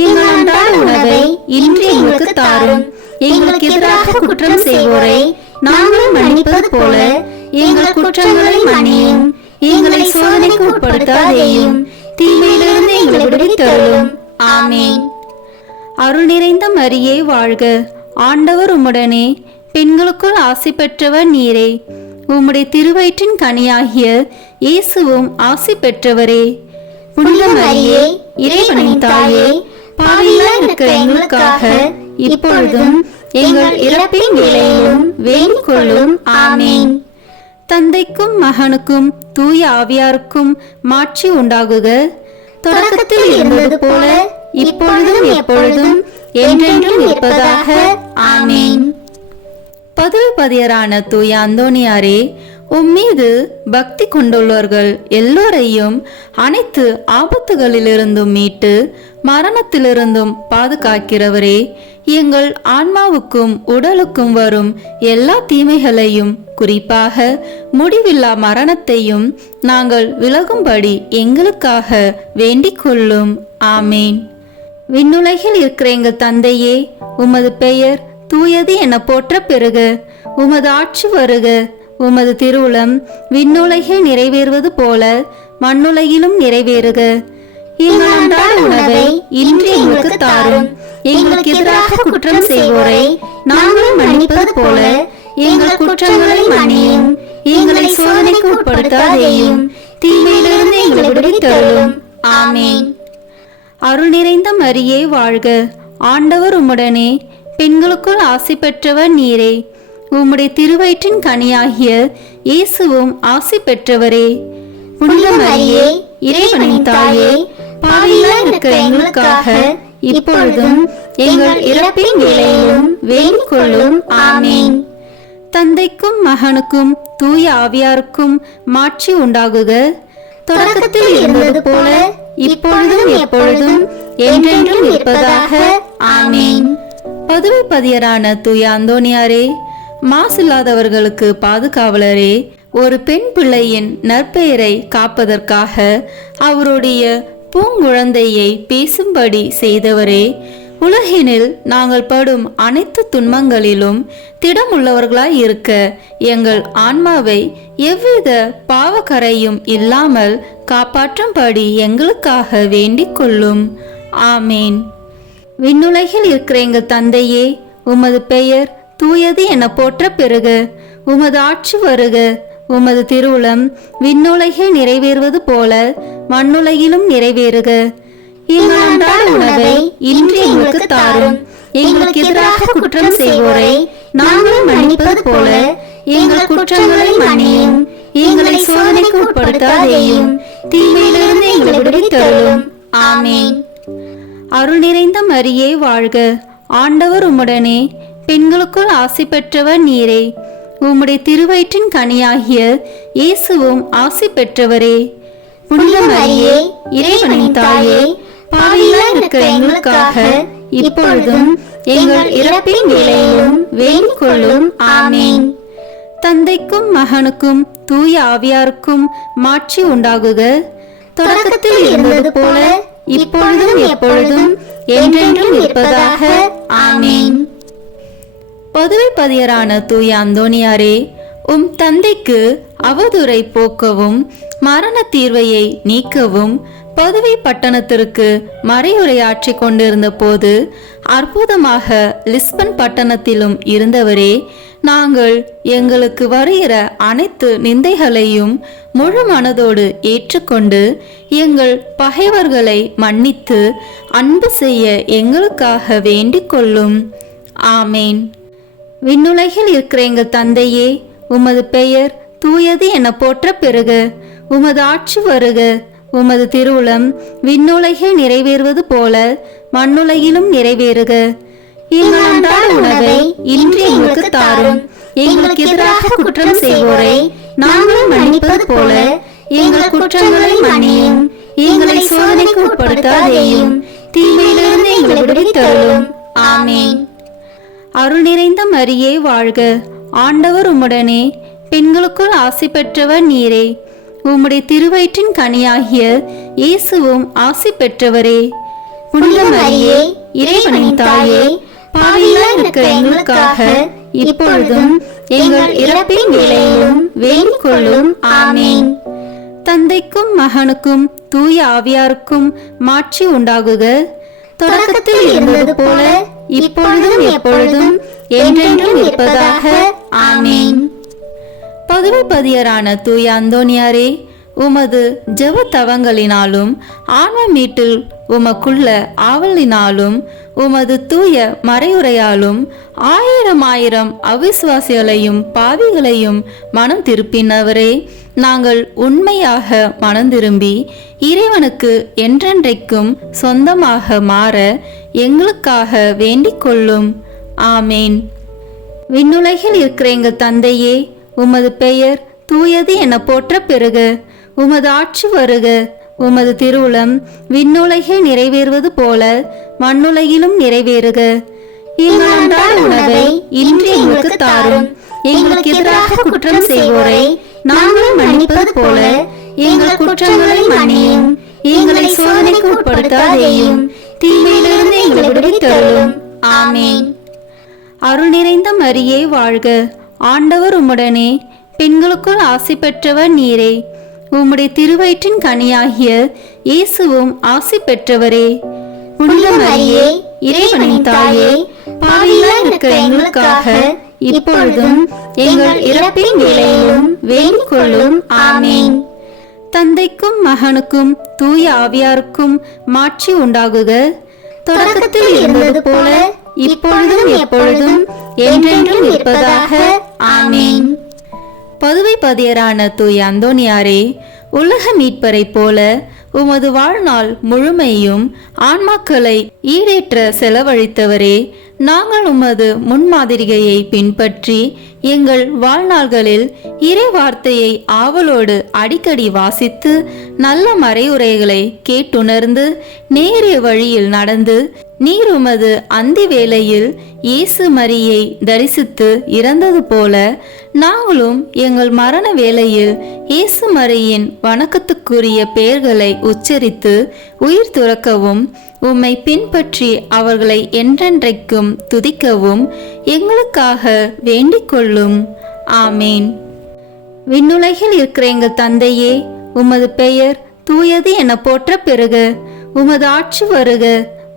எங்கள் அன்றாட உணவை இன்று எங்களுக்கு தாரும். எங்களுக்கு எதிராக குற்றம் செய்வோரை நாங்கள் மன்னிப்பது போல எங்கள் குற்றங்களை மன்னியும். எங்களை சோதனைக்கு உட்படுத்தாதேயும், தீமையிலிருந்து எங்களை விடுவித்தருளும். ஆமென். அருள் நிறைந்த மரியே வாழ்க, ஆண்டவர் உம்முடனே, பெண்களுக்குள் ஆசி பெற்றவர் நீரே. உம்முடைய திருவயிற்றின் கனியாகிய இயேசுவும் ஆசி பெற்றவரே. புனித மரியே, இறைவனின் தாயே, பாவிகளாய் இருக்கிற எங்களுக்காக இப்பொழுதும் எங்கள் இறப்பின் வேளையிலும் வேண்டிக் கொள்ளும். ஆமென். தந்தைக்கும் மகனுக்கும் தூய ஆவியாருக்கும் மாட்சி உண்டாகுக. தொடக்கத்தில் இருந்தது போல இப்பொழுதும் எப்பொழுதும் என்றென்றும் இருப்பதாக. ஆமீன். பதுவைப்பதியரான தூய அந்தோணியாரே, உம்மீது பக்தி கொண்டுள்ளவர்கள் எல்லோரையும் அனைத்து ஆபத்துகளிலிருந்தும் மீட்டு மரணத்திலிருந்தும் பாதுகாக்கிறவரே, எங்கள் ஆன்மாவுக்கும் உடலுக்கும் வரும் எல்லா தீமைகளையும் குறிப்பாக முடிவில்லா மரணத்தையும் நாங்கள் விலகும்படி எங்களுக்காக வேண்டிக் கொள்ளும். ஆமேன். விண்ணுலகில் இருக்கிற எங்கள் தந்தையே, உமது பெயர் தூயது என போற்ற பெறுக. உமது ஆட்சி வருக. உமது திருவுளம் விண்ணுலகில் நிறைவேறுவது போல மண்ணுலகிலும் நிறைவேறுக. எங்கள் அன்றாட உணவை இன்று எங்களுக்கு தாரும். எங்களுக்கு எதிராக குற்றம் செய்வோரை நாங்கள் மன்னிப்பது போல எங்கள் குற்றங்களை மன்னியும். எங்களை சோதனைக்கு உட்படுத்தாதேயும், தீமையிலிருந்து எங்களை விடுவித்தருளும். ஆமேன். அருள் நிறைந்த மரியே வாழ்க. ஆண்டவர் உம்முடனே, பெண்களுக்குள் ஆசி பெற்றவர் நீரே. உம்முடைய திருவயிற்றின் கனியாகிய இயேசுவும் ஆசி பெற்றவரே. புனித மரியே, இறைவனின் தாயே, பாவிகளாய் இருக்கிற எங்களுக்காக இப்பொழுதும் எங்கள் இறப்பின் வேளையிலும் வேண்டிக் கொள்ளும். ஆமீன். தந்தைக்கும் மகனுக்கும் தூய ஆவியாருக்கும் மாட்சி உண்டாகுக. தொடக்கத்தில் இருந்தது போல இப்பொழுதும் எப்பொழுதும் என்றென்றும் இருப்பதாக. ஆமீன். பதுவைப்பதியரான தூய அந்தோணியாரே, மாசில்லாதவர்களுக்கு பாதுகாவலரே, ஒரு பெண் பிள்ளையின் நற்பெயரை காப்பதற்காக அவருடைய பூங்குழந்தையை பேசும்படி செய்தவரே, உலகினில் நாங்கள் படும் அனைத்து துன்பங்களிலும் திடமுள்ளவர்களாய் இருக்க எங்கள் ஆன்மாவை எவ்வித பாவக்கரையும் இல்லாமல் காப்பாற்றும்படி எங்களுக்காக வேண்டிக் கொள்ளும். ஆமேன். விண்ணுலகில் இருக்கிற எங்கள் தந்தையே, உமது பெயர் தூயது என போற்ற பெறுக. உமது ஆட்சி வருக. உமது திருவுளம் விண்ணுலகில் நிறைவேறுவது போல மண்ணுலகிலும் நிறைவேறுக. எங்கள் அன்றாட உணவை இன்று எங்களுக்கு தாரும். எங்களுக்கு எதிராக குற்றம் செய்வோரை நாங்கள் மன்னிப்பது போல எங்கள் குற்றங்களை மன்னியும். எங்களை சோதனைக்கு உட்படுத்தாதேயும், தீமையிலிருந்து எங்களை விடுவித்தருளும். ஆமேன். அருள் நிறைந்த மரியே வாழ்க. ஆண்டவர் உம்முடனே, பெண்களுக்குள் ஆசி பெற்றவர் நீரே. உம்முடைய திருவயிற்றின் கனியாகிய இயேசுவும் ஆசி பெற்றவரே. புனித மரியே, இறைவனின் தாயே, பாவிகளாய் இருக்கிற எங்களுக்காக இப்பொழுதும் எங்கள் இறப்பின் வேளையிலும் வேண்டிக் கொள்ளும். ஆமீன். தந்தைக்கும் மகனுக்கும் தூய ஆவியாருக்கும் மாட்சி உண்டாகுக. தொடக்கத்தில் இருந்தது போல இப்பொழுதும் எப்பொழுதும் என்றென்றும் இருப்பதாக. ஆமீன். பதுவைப்பதியரான தூய அந்தோணியாரே, உம் தந்தைக்கு அவதூறை போக்கவும் மரண தீர்வையை நீக்கவும் பதுவை பட்டணத்திற்கு மறையுரையாற்றி கொண்டிருந்த போது அற்புதமாக லிஸ்பன் பட்டணத்திலும் இருந்தவரே, நாங்கள் எங்களுக்கு வருகிற அனைத்து நிந்தைகளையும் முழு மனதோடு ஏற்றுக்கொண்டு எங்கள் பகைவர்களை மன்னித்து அன்பு செய்ய எங்களுக்காக வேண்டிக் கொள்ளும். ஆமேன். விண்ணுலகில் இருக்கிற எங்கள் தந்தையே, உமது பெயர் தூயது என போற்ற பெறுக. உமது ஆட்சி வருக. உமது திருவுளம் விண்ணுலகில் நிறைவேறுவது போல மண்ணுலகிலும் நிறைவேறுக. எங்கள் அன்றாட உணவை இன்று எங்களுக்கு தாரும். எங்களுக்கு எதிராக குற்றம் செய்வோரை நாங்கள் மன்னிப்பது போல எங்கள் குற்றங்களை மன்னியும். எங்களை சோதனைக்கு உட்படுத்தாதேயும், தீமையிலிருந்து எங்களை விடுவித்தருளும். ஆமேன். அருள் நிறைந்த மரியே வாழ்க. ஆண்டவர் உம்முடனே, பெண்களுக்குள் ஆசி பெற்றவர் நீரே. உம்முடைய திருவயிற்றின் கனியாகிய இயேசுவும் ஆசி பெற்றவரே. புனித மரியே, இறைவனின் தாயே, பாவிகளாய் இருக்கிற எங்களுக்காக இப்பொழுதும் எங்கள் இறப்பின் வேளையிலும் வேண்டிக் கொள்ளும். ஆமேன். தந்தைக்கும் மகனுக்கும் தூய ஆவியாருக்கும் மாட்சி உண்டாகுக. தொடக்கத்தில் இருந்தது போல இப்பொழுதும் எப்பொழுதும் என்றென்றும் இருப்பதாக. ஆமேன். பதுவைப்பதியரான தூய அந்தோணியாரே, உமது ஜெப தவங்களினாலும் ஆன்ம மீட்டில் உமக்குள்ள ஆவலினாலும் உமது தூய மறையுரையாலும் ஆயிரம் ஆயிரம் அவிசுவாசிகளையும் பாவிகளையும் மனம் திருப்பினவரே, நாங்கள் உண்மையாக மனந்திரும்பி இறைவனுக்கு என்றென்றைக்கும் சொந்தமாக மாற எங்களுக்காக வேண்டிக் கொள்ளும். ஆமேன். விண்ணுலகில் இருக்கிற எங்கள் தந்தையே, உமது பெயர் தூயது என போற்ற பெறுக. உமது ஆட்சி வருக. உமது திருவுளம் விண்ணுலகில் நிறைவேறுவது போல மண்ணுலகிலும் நிறைவேறுக. எங்கள் அன்றாட உணவை இன்று எங்களுக்கு தாரும். எங்களுக்கு எதிராக குற்றம் செய்வோரை நாங்கள் மன்னிப்பது போல எங்கள் குற்றங்களை மன்னியும். எங்களை சோதனைக்கு உட்படுத்தாதேயும், தீமையிலிருந்து எங்களை விடுவித்தருளும். ஆமேன். அருள் நிறைந்த மரியே வாழ்க. ஆண்டவர் உம்முடனே, பெண்களுக்குள் ஆசி பெற்றவர் நீரே. உம்முடைய திருவயிற்றின் கனியாகிய இயேசுவும் ஆசி பெற்றவரே. புனித மரியே, இறைவனின் தாயே, பாவிகளாய் இருக்கிற எங்களுக்காக இப்பொழுதும் எங்கள் இறப்பின் வேளையிலும் வேண்டிக் கொள்ளும். ஆமேன். தந்தைக்கும் மகனுக்கும் தூய ஆவியாருக்கும் மாட்சி உண்டாகுக. தொடக்கத்தில் இருந்தது போல இப்பொழுதும் எப்பொழுதும் என்றென்றும் இருப்பதாக. ஆமேன். பதுவை பதியரான தூய அந்தோனியாரே, உலக மீட்பரை போல உமது வாழ்நாள் முழுமையும் ஆன்மாக்களை ஈடேற்ற செலவழித்தவரே, நாங்கள் உமது முன்மாதிரிகையை பின்பற்றி எங்கள் வாழ்நாள்களில் இறை வார்த்தையை ஆவலோடு அடிக்கடி வாசித்து நல்ல மறையுரைகளை கேட்டுணர்ந்து நேரிய வழியில் நடந்து நீர் உமது அந்தி வேளையில் இயேசு மரியை தரிசித்து இறந்தது போல நாங்களும் எங்கள் மரண வேளையில் இயேசு மரியின் வணக்கத்துக்குரிய பெயர்களை உச்சரித்து உயிர் துறக்கவும் உம்மை பின்பற்றி அவர்களை என்றென்றைக்கும் துதிக்கவும் எங்களுக்காக வேண்டிக் கொள்ளும். ஆமேன். விண்ணுலகில் இருக்கிற எங்கள் தந்தையே, உமது பெயர் தூயது என போற்ற பெறுக. உமது ஆட்சி வருக.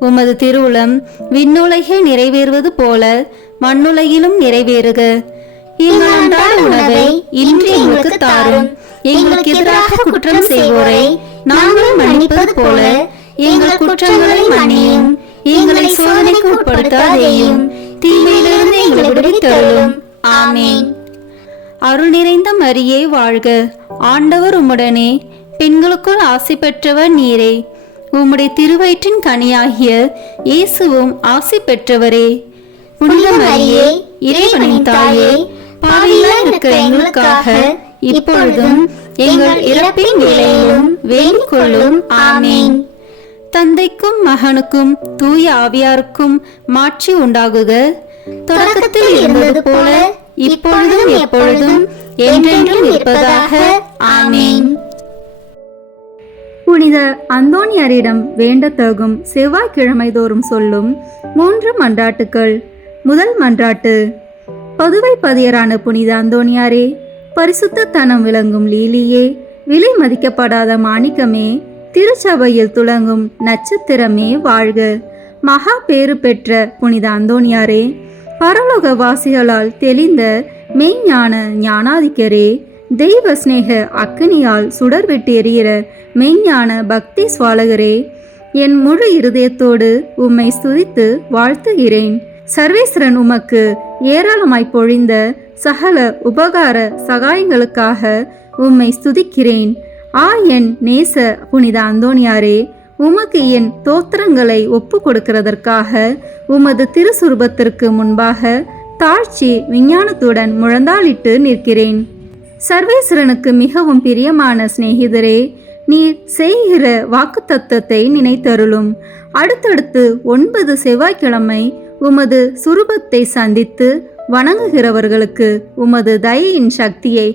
உமது திருவுளம் விண்ணுலகில் நிறைவேறுவது போல மண்ணுலகிலும் நிறைவேறுக. எங்கள் அன்றாட உணவை இன்று எங்களுக்கு தாரும். எங்களுக்கு எதிராக குற்றம் செய்வோரை நாங்கள் மன்னிப்பது போல எங்கள் குற்றங்களை மன்னியும். எங்களை சோதனைக்கு உட்படுத்தாதேயும், தீமையிலிருந்து எங்களை விடுவித்தருளும். ஆமேன். அருள் நிறைந்த மரியே வாழ்க. ஆண்டவர் உம்முடனே, பெண்களுக்குள் ஆசி பெற்றவர் நீரே. உம்முடைய திருவயிற்றின் கனியாகிய இயேசுவும் ஆசி பெற்றவரே. புனித மரியே, இறைவனின் தாயே, பாவிகளாய் இருக்கிற எங்களுக்காக இப்பொழுதும் எங்கள் இறப்பின் வேளையிலும் வேண்டிக் கொள்ளும். ஆமேன். தந்தைக்கும் மகனுக்கும் தூய ஆவியாருக்கும் மாட்சி உண்டாகுக. தொடக்கத்தில் இருந்தது போல இப்பொழுதும் எப்பொழுதும் என்றென்றும் இருப்பதாக. ஆமேன். புனித அந்தோனியாரிடம் வேண்டத்தகும் செவ்வாய்க்கிழமை தோறும் சொல்லும் 3 மன்றாட்டுக்கள். முதல் மன்றாட்டு. பதுவை பதியரான புனித அந்தோனியாரே, பரிசுத்த தனம் விளங்கும் லீலியே, விலை மதிக்கப்படாத மாணிக்கமே, திருச்சபையில் துளங்கும் நட்சத்திரமே வாழ்க. மகா பேறு பெற்ற புனித அந்தோனியாரே, பரலோக வாசிகளால் தெளிந்த மெய்ஞான ஞானாதிக்கரே, தெய்வ ஸ்நேக அக்கினியால் சுடர்விட்டு எரிகிற மெய்ஞான பக்தி சுவாலகரே, என் முழு இருதயத்தோடு உம்மை ஸ்துதித்து வாழ்த்துகிறேன். சர்வேஸ்வரன் உமக்கு ஏராளமாய் பொழிந்த சகல உபகார சகாயங்களுக்காக உம்மை ஸ்துதிக்கிறேன். என் நேச புனித அந்தோனியாரே, உமக்கு என் தோத்திரங்களை ஒப்பு கொடுக்கிறதற்காக உமது திருசுரூபத்திற்கு முன்பாக தாழ்ச்சி விஞ்ஞானத்துடன் முழந்தாளிட்டு நிற்கிறேன். சர்வேஸ்வரனுக்கு மிகவும் பிரியமான சிநேகிதரே, நீர் செய்கிற வாக்குத்தத்தத்தை நினைத்தருளும். அடுத்தடுத்து 9 செவ்வாய்க்கிழமை உமது சுரூபத்தை சந்தித்து வணங்குகிறவர்களுக்கு உமது தயையின் சக்தியை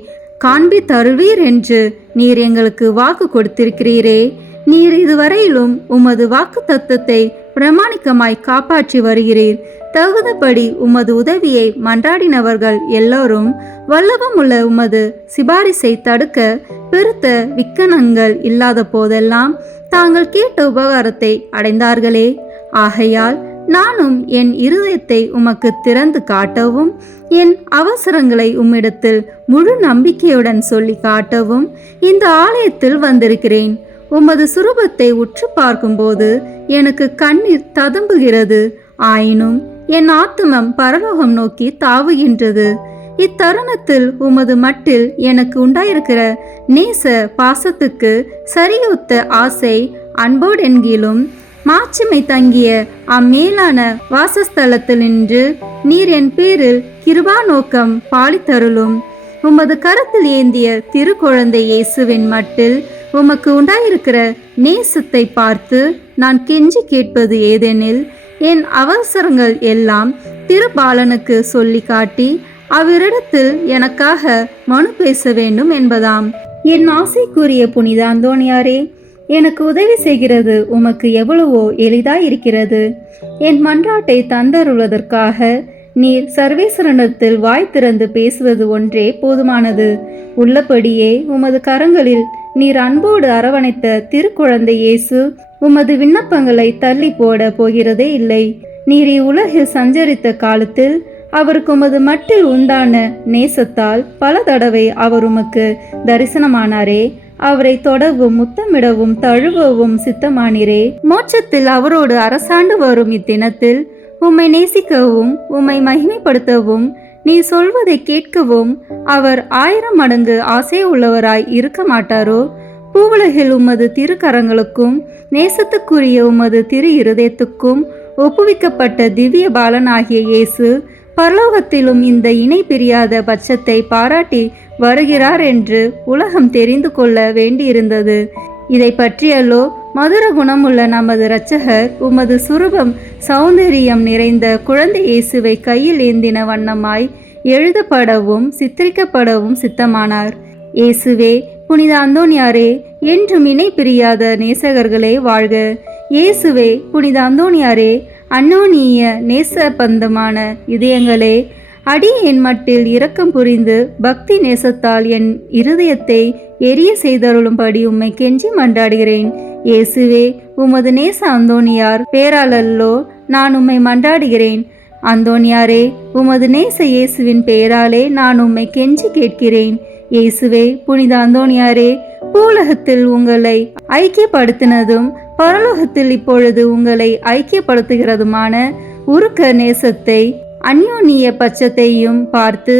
காண்பித்தருள்வீர் என்று நீர் எங்களுக்கு வாக்கு கொடுத்திருக்கிறீரே. நீர் இதுவரையிலும் உமது வாக்கு தத்தத்தை பிரமாணிக்கமாய் காப்பாற்றி வருகிறீர். தகுந்தபடி உமது உதவியை மன்றாடினவர்கள் எல்லோரும் வல்லபமுள்ள உமது சிபாரிசை தடுக்க பெருத்த விக்கனங்கள் இல்லாத போதெல்லாம் தாங்கள் கேட்ட உபகாரத்தை அடைந்தார்களே. ஆகையால் நானும் என் இருதயத்தை உமக்கு திறந்து காட்டவும், என் அவசரங்களை உம்மிடத்தில் முழு நம்பிக்கையுடன் சொல்லி காட்டவும் இந்த ஆலயத்தில் வந்திருக்கிறேன். உமது சுரூபத்தை உற்று பார்க்கும்போது எனக்கு கண்ணீர் ததும்புகிறது. ஆயினும் என் ஆத்துமம் பரலோகம் நோக்கி தாவுகின்றது. இத்தருணத்தில் உமது மட்டில் எனக்கு உண்டாயிருக்கிற நேச பாசத்துக்கு சரியொத்த ஆசை அன்போடென்கிலும் மாட்சிமை தங்கிய அம்மேலான வாசஸ்தலத்தினின்று நீர் என் பேரில் கிருபா நோக்கம் பாலித்தருளும். உமது கரத்தில் ஏந்திய திருக்குழந்தை இயேசுவின் மட்டில் உமக்கு உண்டாயிருக்கிற நேசத்தை பார்த்து நான் கெஞ்சி கேட்பது ஏதெனில், என் அவசரங்கள் எல்லாம் திருபாலனுக்கு சொல்லி காட்டி அவ்விடத்தில் எனக்காக மனு பேச வேண்டும் என்பதாம். என் ஆசைக்குரிய புனித அந்தோணியாரே, எனக்கு உதவி செய்கிறது உமக்கு எவ்வளவோ எளிதாயிருக்கிறது. என் மன்றாட்டை தந்தருள்வதற்காக நீர் சர்வேஸ்வரனிடத்தில் வாய் திறந்து பேசுவது ஒன்றே போதுமானது. உள்ளபடியே உமது கரங்களில் நீர் அன்போடு அரவணைத்த திருக்குழந்தை இயேசு உமது விண்ணப்பங்களை தள்ளி போட போகிறதே இல்லை. நீர் இவ்வுலகில் சஞ்சரித்த காலத்தில் அவருக்கு உமது மட்டில் உண்டான நேசத்தால் பல தடவை அவர் உமக்கு தரிசனமானாரே. அவரை தொடவும் முத்தமிடவும் தழுவவும் சித்தமானீரே. மோட்சத்தில் அவரோடு அரசாண்டு வரும் இத்தினத்தில் உம்மை நேசிக்கவும் உம்மை மகிமைப்படுத்தவும் நீ சொல்வதை கேட்கவும் அவர் 1000 மடங்கு ஆசை உள்ளவராய் இருக்க மாட்டாரோ? பூவுலகில் உமது திருக்கரங்களுக்கும் நேசத்துக்குரிய உமது திரு இருதயத்துக்கும் ஒப்புவிக்கப்பட்ட திவ்ய பாலனாகிய இயேசு பரலோகத்திலும் இந்த இணை பிரியாத பட்சத்தை பாராட்டி வருகிறார் என்று உலகம் தெரிந்து கொள்ள வேண்டியிருந்தது. இதை பற்றியல்லோ மதுர குணமுள்ள நமது இரட்சகர் உமது சுரூபம் சௌந்தரியம் நிறைந்த குழந்தை இயேசுவை கையில் ஏந்தின வண்ணமாய் எழுதப்படவும் சித்தரிக்கப்படவும் சித்தமானார். இயேசுவே, புனித அந்தோணியாரே, என்றும் இணை பிரியாத நேசகர்களே வாழ்க. இயேசுவே, புனித அந்தோணியாரே, அன்னோனிய நேச பந்தமான இதயங்களே, அடியேன் மட்டில் இரக்கம் புரிந்து பக்தி நேசத்தால் என் இருதயத்தை எரிய செய்தருளும்படி உம்மை கெஞ்சி மன்றாடுகிறேன். இயேசுவே, உமது நேச அந்தோணியார் பேராலல்லோ நான் உம்மை மன்றாடுகிறேன். அந்தோணியாரே, உமது நேச இயேசுவின் பெயராலே நான் உம்மை கெஞ்சி கேட்கிறேன். இயேசுவே, புனித அந்தோணியாரே, பூலகத்தில் உங்களை ஐக்கியப்படுத்தினதும் பரலோகத்தில் இப்பொழுது உங்களை ஐக்கியப்படுத்துகிறதுமான உருக்க நேசத்தை அந்யோன்ய பட்சத்தையும் பார்த்து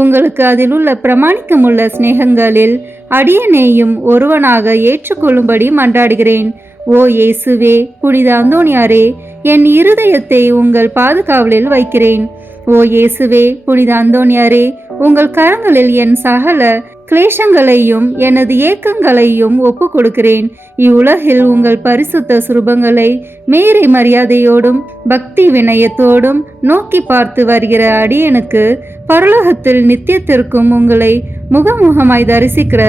உங்களுக்கு அதில் உள்ள பிரமாணிக்கமுள்ள சிநேகங்களில் அடியனையும் ஒருவனாக ஏற்றுக்கொள்ளும்படி மன்றாடுகிறேன். ஓ இயேசுவே, புனித அந்தோணியாரே, என் இருதயத்தை உங்கள் பாதுகாவலில் வைக்கிறேன். ஓ இயேசுவே, புனித அந்தோணியாரே, உங்கள் கரங்களில் என் சகல கிளேசங்களையும் எனது ஏக்கங்களையும் ஒப்பு கொடுக்கிறேன். இவ்வுலகில் உங்கள் பரிசுத்த சுரூபங்களை மேரி மரியாதையோடும் பக்தி வினயத்தோடும் நோக்கி பார்த்து வருகிற அடியனுக்கு பரலோகத்தில் நித்தியத்திற்கும் உங்களை முகமுகமாய் தரிசிக்கிற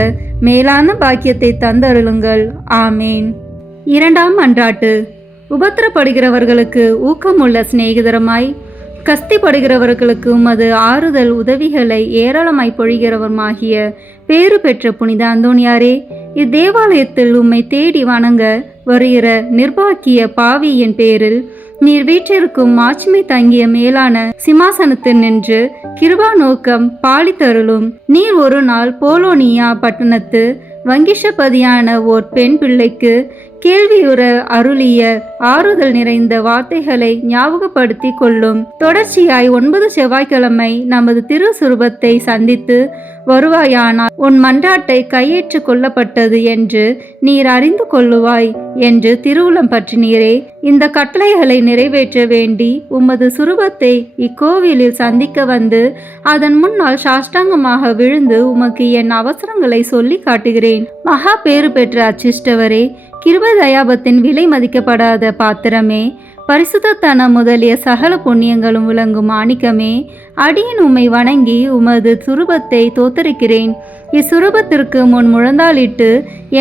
மேலான பாக்கியத்தை தந்தருளுங்கள். ஆமேன். 2ஆம் மன்றாட்டு. உபத்திரப்படுகிறவர்களுக்கு ஊக்கமுள்ள சிநேகிதரமாய் கஸ்திப்படுகிறவர்களுக்கு உமது ஆறுதல் உதவிகளை ஏராளமாய் பொழிகிறவருமாகிய பேறு பெற்ற புனித அந்தோணியாரே, இத்தேவாலயத்தில் உம்மை தேடி வணங்க வருகிற நிர்பாக்கிய பாவியின் பேரில் நீர் வீற்றிருக்கும் மாட்சிமை தங்கிய மேலான சிம்மாசனத்தில் நின்று கிருபா நோக்கம் பாலித்தருளும். நீர் ஒரு நாள் போலோனியா பட்டணத்து வங்கிஷபதியான ஓர் பெண் பிள்ளைக்கு கேள்வியுற அருளிய ஆறுதல் நிறைந்த வார்த்தைகளை ஞாபகப்படுத்தி கொள்ளும். தொடர்ச்சியாய் 9 செவ்வாய்க்கிழமை நமது திருசுரூபத்தை சந்தித்து வருவாயானால் உன் மன்றாட்டை கையேற்று கொள்ளப்பட்டது என்று நீர் அறிந்து கொள்ளுவாய் என்று திருவுளம் பற்றினீரே. இந்த கட்டளைகளை நிறைவேற்ற வேண்டி உமது சுரூபத்தை இக்கோவிலில் சந்திக்க வந்து அதன் முன்னால் சாஷ்டாங்கமாக விழுந்து உமக்கு என் அவசரங்களை சொல்லி காட்டுகிறேன். மகா பேறு பெற்ற அச்சிஷ்டவரே, கிருபை தயாபத்தின் விலை மதிக்கப்படாத பாத்திரமே, பரிசுத்தத்தனம் முதலிய சகல புண்ணியங்களும் விளங்கும் மாணிக்கமே, அடியேன் உம்மை வணங்கி உமது சுரூபத்தை தோத்தரிக்கிறேன். இச்சுரூபத்திற்கு முன் முழந்தாளிட்டு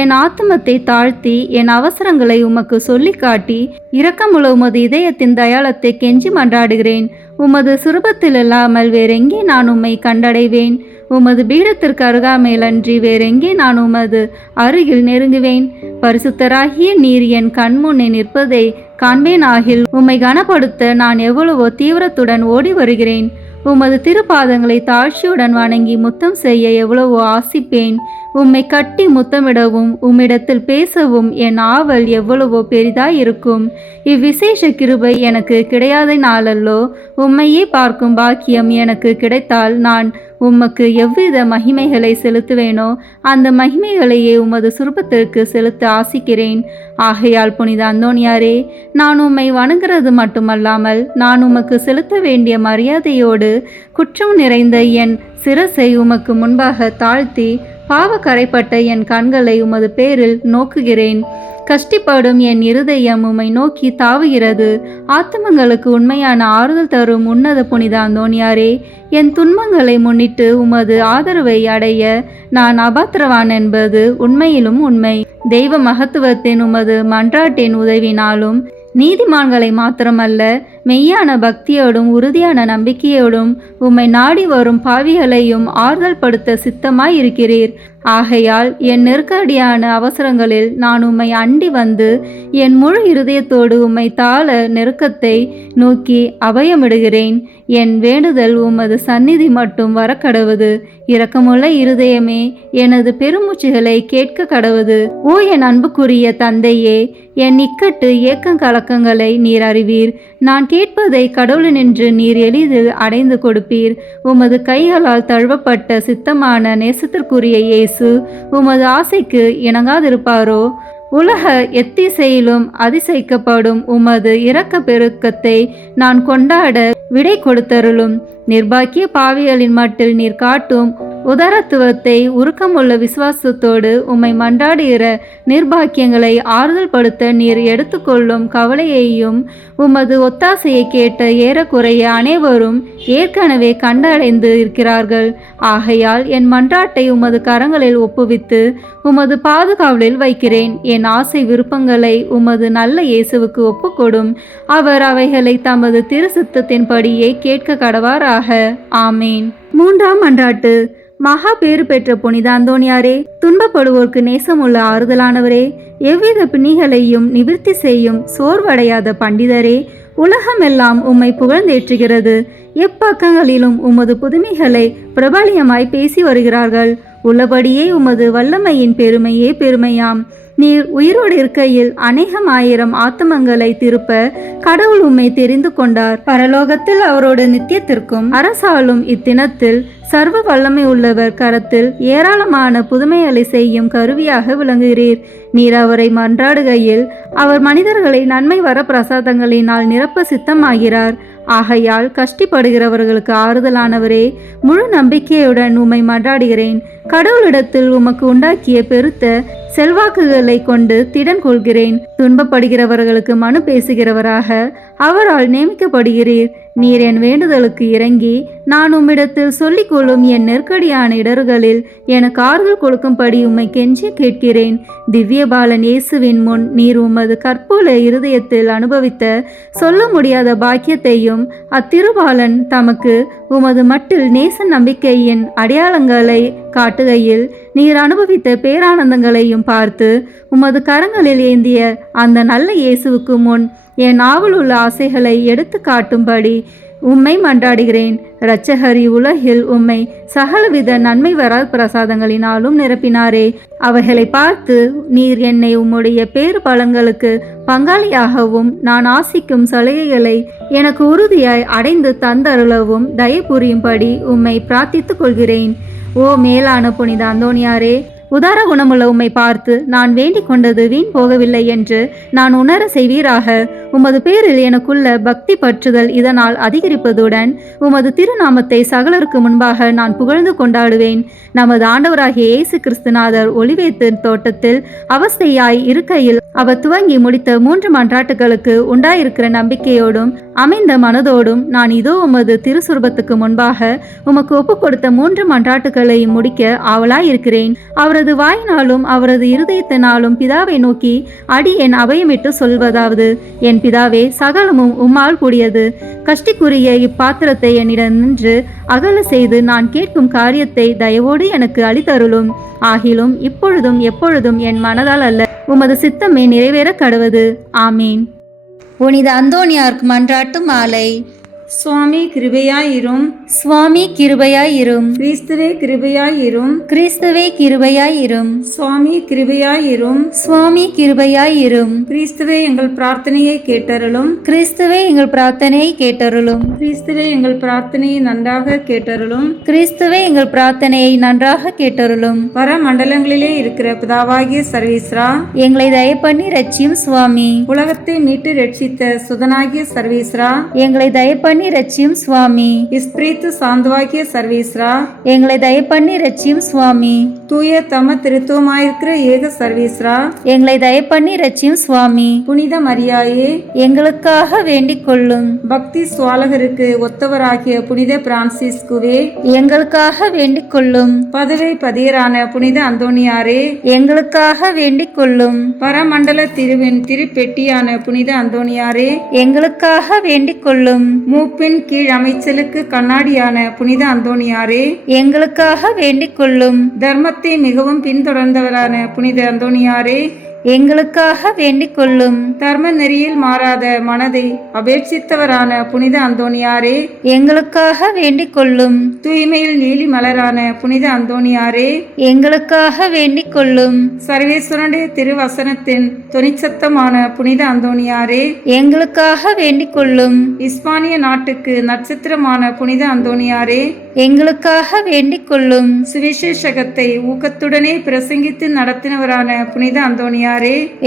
என் ஆத்மத்தை தாழ்த்தி என் அவசரங்களை உமக்கு சொல்லி காட்டி இரக்கமுள்ள உமது இதயத்தின் தயாளத்தை கெஞ்சி மன்றாடுகிறேன். உமது சுரூபத்தில் இல்லாமல் வேறெங்கே நான் உம்மை கண்டடைவேன்? உமது பீடத்திற்கு அருகாமையிலன்றி வேறெங்கே நான் உமது அருகில் நெருங்குவேன்? பரிசுத்தராகிய நீர் என் கண்முன்னே நிற்பதை காண்பேனாகில் உம்மை கனப்படுத்த நான் எவ்வளவோ தீவிரத்துடன் ஓடி வருகிறேன். உமது திருப்பாதங்களை தாழ்ச்சியுடன் வணங்கி முத்தம் செய்ய எவ்வளவோ ஆசிப்பேன். உம்மை கட்டி முத்தமிடவும் உம்மிடத்தில் பேசவும் என் ஆவல் எவ்வளவோ பெரிதாயிருக்கும். இவ்விசேஷ கிருபை எனக்கு கிடையாத நாளல்லோ. உம்மையே பார்க்கும் பாக்கியம் எனக்கு கிடைத்தால் நான் உமக்கு எவ்வித மகிமைகளை செலுத்துவேனோ அந்த மகிமைகளையே உமது சுரூபத்திற்கு செலுத்த ஆசிக்கிறேன். ஆகையால் புனித அந்தோணியாரே, நான் உம்மை வணங்குறது மட்டுமல்லாமல் நான் உமக்கு செலுத்த வேண்டிய மரியாதையோடு குற்றம் நிறைந்த என் சிரசை உமக்கு முன்பாக தாழ்த்தி பாவ கரைப்பட்ட என் கண்களை உமது பேரில் நோக்குகிறேன். கஷ்டிப்படும் என் இருதயம் உம்மை நோக்கி தாவுகிறது. ஆத்துமங்களுக்கு உண்மையான ஆறுதல் தரும் உன்னத புனித அந்தோணியாரே, என் துன்பங்களை முன்னிட்டு உமது ஆதரவை அடைய நான் அபாத்திரவான் என்பது உண்மையிலும் உண்மை. தெய்வ மகத்துவத்தின் உமது மன்றாட்டின் உதவினாலும் நீதிமான்களை மாத்திரமல்ல, மெய்யான பக்தியோடும் உறுதியான நம்பிக்கையோடும் உம்மை நாடி வரும் பாவிகளையும் ஆறுதல் படுத்த சித்தமாய் இருக்கிறீர். ஆகையால் என் நெருக்கடியான அவசரங்களில் நான் உம்மை அண்டி வந்து என் முழு இருதயத்தோடு உம்மை தாழ நெருக்கத்தை நோக்கி அபயமிடுகிறேன். என் வேண்டுதல் உமது சந்நிதி மட்டும் வரக்கடவுது. இரக்கமுள்ள இருதயமே, எனது பெருமூச்சுகளை கேட்க கடவுது. ஓ என் அன்புக்குரிய தந்தையே, என் இக்கட்டு ஏக்கங்கலக்கங்களை நீர் அறிவீர். நான் கேட்பதை கடவுளினின்று நீர் எளிதில் அடைந்து கொடுப்பீர். உமது கைகளால் தழுவப்பட்ட சித்தமான நேசத்திற்குரிய இயேசு உமது ஆசைக்கு இணங்காதிருப்பாரோ? உலக எத்திசையிலும் அதிசயிக்கப்படும் உமது இரக்க பெருக்கத்தை நான் கொண்டாட விடை கொடுத்தருளும். நிர்பாக்கிய பாவிகளின் மட்டில் நீர் காட்டும் உதாரத்துவத்தை உருக்கமுள்ள விசுவாசத்தோடு உம்மை மன்றாடுகிற நிர்பாக்கியங்களை ஆறுதல் படுத்த நீர் எடுத்துக்கொள்ளும் கவலையையும் உமது ஒத்தாசையை கேட்ட ஏறக்குறைய அனைவரும் ஏற்கனவே கண்டடைந்து இருக்கிறார்கள். ஆகையால் என் மன்றாட்டை உமது கரங்களில் ஒப்புவித்து உமது பாதுகாவலில் வைக்கிறேன். என் ஆசை விருப்பங்களை உமது நல்ல இயேசுவுக்கு ஒப்புக்கொடும். அவர் அவைகளை தமது திருசித்தத்தின்படியே கேட்க கடவாராக. ஆமேன். மூன்றாம் மன்றாட்டு. மகா பேறு பெற்ற புனித அந்தோணியாரே, துன்பப்படுவோர்க்கு நேசமுள்ள ஆறுதலானவரே, எவ்வித பிணிகளையும் நிவிர்த்தி செய்யும் சோர்வடையாத பண்டிதரே, உலகமெல்லாம் உம்மை புகழ்ந்தேற்றுகிறது. எப்பக்கங்களிலும் உமது புதுமைகளை பிரபலியமாய் பேசி வருகிறார்கள். உள்ளபடியே உமது வல்லமையின் பெருமையே பெருமையாம். நீர் உயிரோடு இருக்கையில் அநேகமாயிரம் ஆத்மங்களை திருப்ப கடவுள் உம்மை தெரிந்து கொண்டார். பரலோகத்தில் அவரோடு நித்தியத்திற்கும் அரசாலும் இத்தினத்தில் சர்வ வல்லமை உள்ளவர் கரத்தில் ஏராளமான புதுமைகளை செய்யும் கருவியாக விளங்குகிறீர். நீர் அவரை மன்றாடுகையில் அவர் மனிதர்களை நன்மை வர பிரசாதங்களினால் நிரப்ப சித்தமாகிறார். ஆகையால் கஷ்டப்படுகிறவர்களுக்கு ஆறுதலானவரே, முழு நம்பிக்கையுடன் உம்மை மன்றாடுகிறேன். கடவுளிடத்தில் உமக்கு உண்டாக்கிய பெருத்த செல்வாக்குகளை கொண்டு திடன் கொள்கிறேன். துன்பப்படுகிறவர்களுக்கு மனு பேசுகிறவராக அவரால் நியமிக்கப்படுகிறீர். நீர் என் வேண்டுதலுக்கு இறங்கி நான் உம்மிடத்தில் சொல்லிக் கொள்ளும் என் நெருக்கடியான இடர்களில் எனக்கு ஆறுதல் கொடுக்கும்படி உம்மை கெஞ்சி கேட்கிறேன். திவ்ய பாலன் இயேசுவின் முன் நீர் உமது கற்புள்ள இருதயத்தில் அனுபவித்த சொல்ல முடியாத பாக்கியத்தையும் அத்திருபாலன் தமக்கு உமது மட்டில் நேச நம்பிக்கையின் அடையாளங்களை காட்டுகையில் நீர் அனுபவித்த பேரானந்தங்களையும் பார்த்து உமது கரங்களில் ஏந்திய அந்த நல்ல இயேசுவுக்கு முன் என் ஆவலுள்ள ஆசைகளை எடுத்து காட்டும்படி உம்மை மன்றாடுகிறேன். இரட்சகரி உலகில் உம்மை சகலவித நன்மை வரா பிரசாதங்களினாலும் நிரப்பினாரே. அவைகளை பார்த்து நீர் என்னை உம்முடைய பேறு பலன்களுக்கு பங்காளியாகவும் நான் ஆசிக்கும் சலுகைகளை எனக்கு உறுதியாய் அடைந்து தந்தருளவும் தயை புரியும்படி உம்மை பிரார்த்தித்துக் கொள்கிறேன். ஓ மேலான புனித அந்தோணியாரே, உதார குணமுள்ள உம்மை பார்த்து நான் வேண்டிக் கொண்டது வீண் போகவில்லை என்று நான் உணர செய்வீராக. உமது பேரில் எனக்குள்ள பக்தி பற்றுதல் இதனால் அதிகரிப்பதுடன் உமது திருநாமத்தை சகலருக்கு முன்பாக நான் புகழ்ந்து கொண்டாடுவேன். நமது ஆண்டவராகிய இயேசு கிறிஸ்துநாதர் ஒலிவேத்து தோட்டத்தில் அவஸ்தையாய் இருக்கையில் அவர் துவங்கி முடித்த 3 மன்றாட்டுகளுக்கு உண்டாயிருக்கிற நம்பிக்கையோடும் அமைந்த மனதோடும் நான் இதோ உமது திருசுரூபத்துக்கு முன்பாக உமக்கு ஒப்பு கொடுத்த 3 மன்றாட்டுகளையும் முடிக்க ஆவலாயிருக்கிறேன். அவரது வாயினாலும் அவரது இருதயத்தினாலும் பிதாவை நோக்கி அடியேன் அபயமிட்டு சொல்வதாவது, என் பிதாவே, சகலமும் உம்மால் கூடியது. கஷ்டிக்குரிய இப்பாத்திரத்தை என்னிடம் நின்று அகல செய்து நான் கேட்கும் காரியத்தை தயவோடு எனக்கு அளித்தருளும். ஆகிலும் இப்பொழுதும் எப்பொழுதும் என் மனதால் அல்ல, உமது சித்தமே நிறைவேற கடவது. ஆமீன். புனித அந்தோணியார்க்கு மன்றாட்டு மாலை. சுவாமி கிருபையாயிரும். சுவாமி கிருபையாயிரும். கிறிஸ்துவே கிருபையாயிரும். கிறிஸ்துவே கிருபையாயிரும். சுவாமி கிருபையாயிரும். சுவாமி கிருபையாயிரும். கிறிஸ்துவே எங்கள் பிரார்த்தனையை கேட்டருளும். கிறிஸ்துவே எங்கள் பிரார்த்தனையை கேட்டருளும். கிறிஸ்துவே எங்கள் பிரார்த்தனையை நன்றாக கேட்டருளும். கிறிஸ்துவே எங்கள் பிரார்த்தனையை நன்றாக கேட்டருளும். பரமண்டலங்களிலே இருக்கிற பிதாவாகிய சர்வீஸ்ரா, எங்களை தயவு பண்ணி ரட்சியும் சுவாமி. உலகத்தை மீட்டு ரட்சித்த சுதனாகிய சர்வீஸ்ரா, எங்களை தயவு பண்ணி ரட்சியும் சுவாமி. இஸ்பிரித்து சாந்துவாகிய சர்வீஸ்ரா, எங்களை தயவு பண்ணி ரட்சியும் சுவாமி. தூய தம திருத்துவமாயிருக்கிற ஏக சர்வீஸ்ரா, எங்களை தயவு பண்ணி ரட்சியும் சுவாமி. புனித மரியாயே, எங்களுக்காக வேண்டிக் கொள்ளும். பக்தி சுவாலகருக்கு ஒத்தவராகிய புனித பிரான்சிஸ்குவே, எங்களுக்காக வேண்டிக் கொள்ளும். பதுவை பதியரான புனித அந்தோணியாரே, எங்களுக்காக வேண்டிக் கொள்ளும். பரமண்டல திருவின் திருப்பெட்டியான புனித அந்தோணியாரே, எங்களுக்காக வேண்டிக் கொள்ளும். மூப்பின் கீழ் அமைச்சலுக்கு கண்ணாடியான புனித அந்தோணியாரே, எங்களுக்காக வேண்டிக் கொள்ளும். தர்மத்தை மிகவும் பின்தொடர்ந்தவரான புனித அந்தோணியாரே, எங்களுக்காக வேண்டிக் கொள்ளும். தர்ம நெறியில் மாறாத மனதை அபேட்சித்தவரான புனித அந்தோணியாரே, எங்களுக்காக வேண்டிக் கொள்ளும். தூய்மையில் நீலி மலரான புனித அந்தோணியாரே, எங்களுக்காக வேண்டிக் கொள்ளும். சர்வேஸ்வரனுடைய திருவசனத்தின் தொனிச்சத்தமான புனித அந்தோணியாரே, எங்களுக்காக வேண்டிக் கொள்ளும். இஸ்பானிய நாட்டுக்கு நட்சத்திரமான புனித அந்தோணியாரே, எங்களுக்காக வேண்டிக் கொள்ளும். சுவிசேஷகத்தை ஊக்கத்துடனே பிரசங்கித்து நடத்தினவரான புனித அந்தோணியாரே,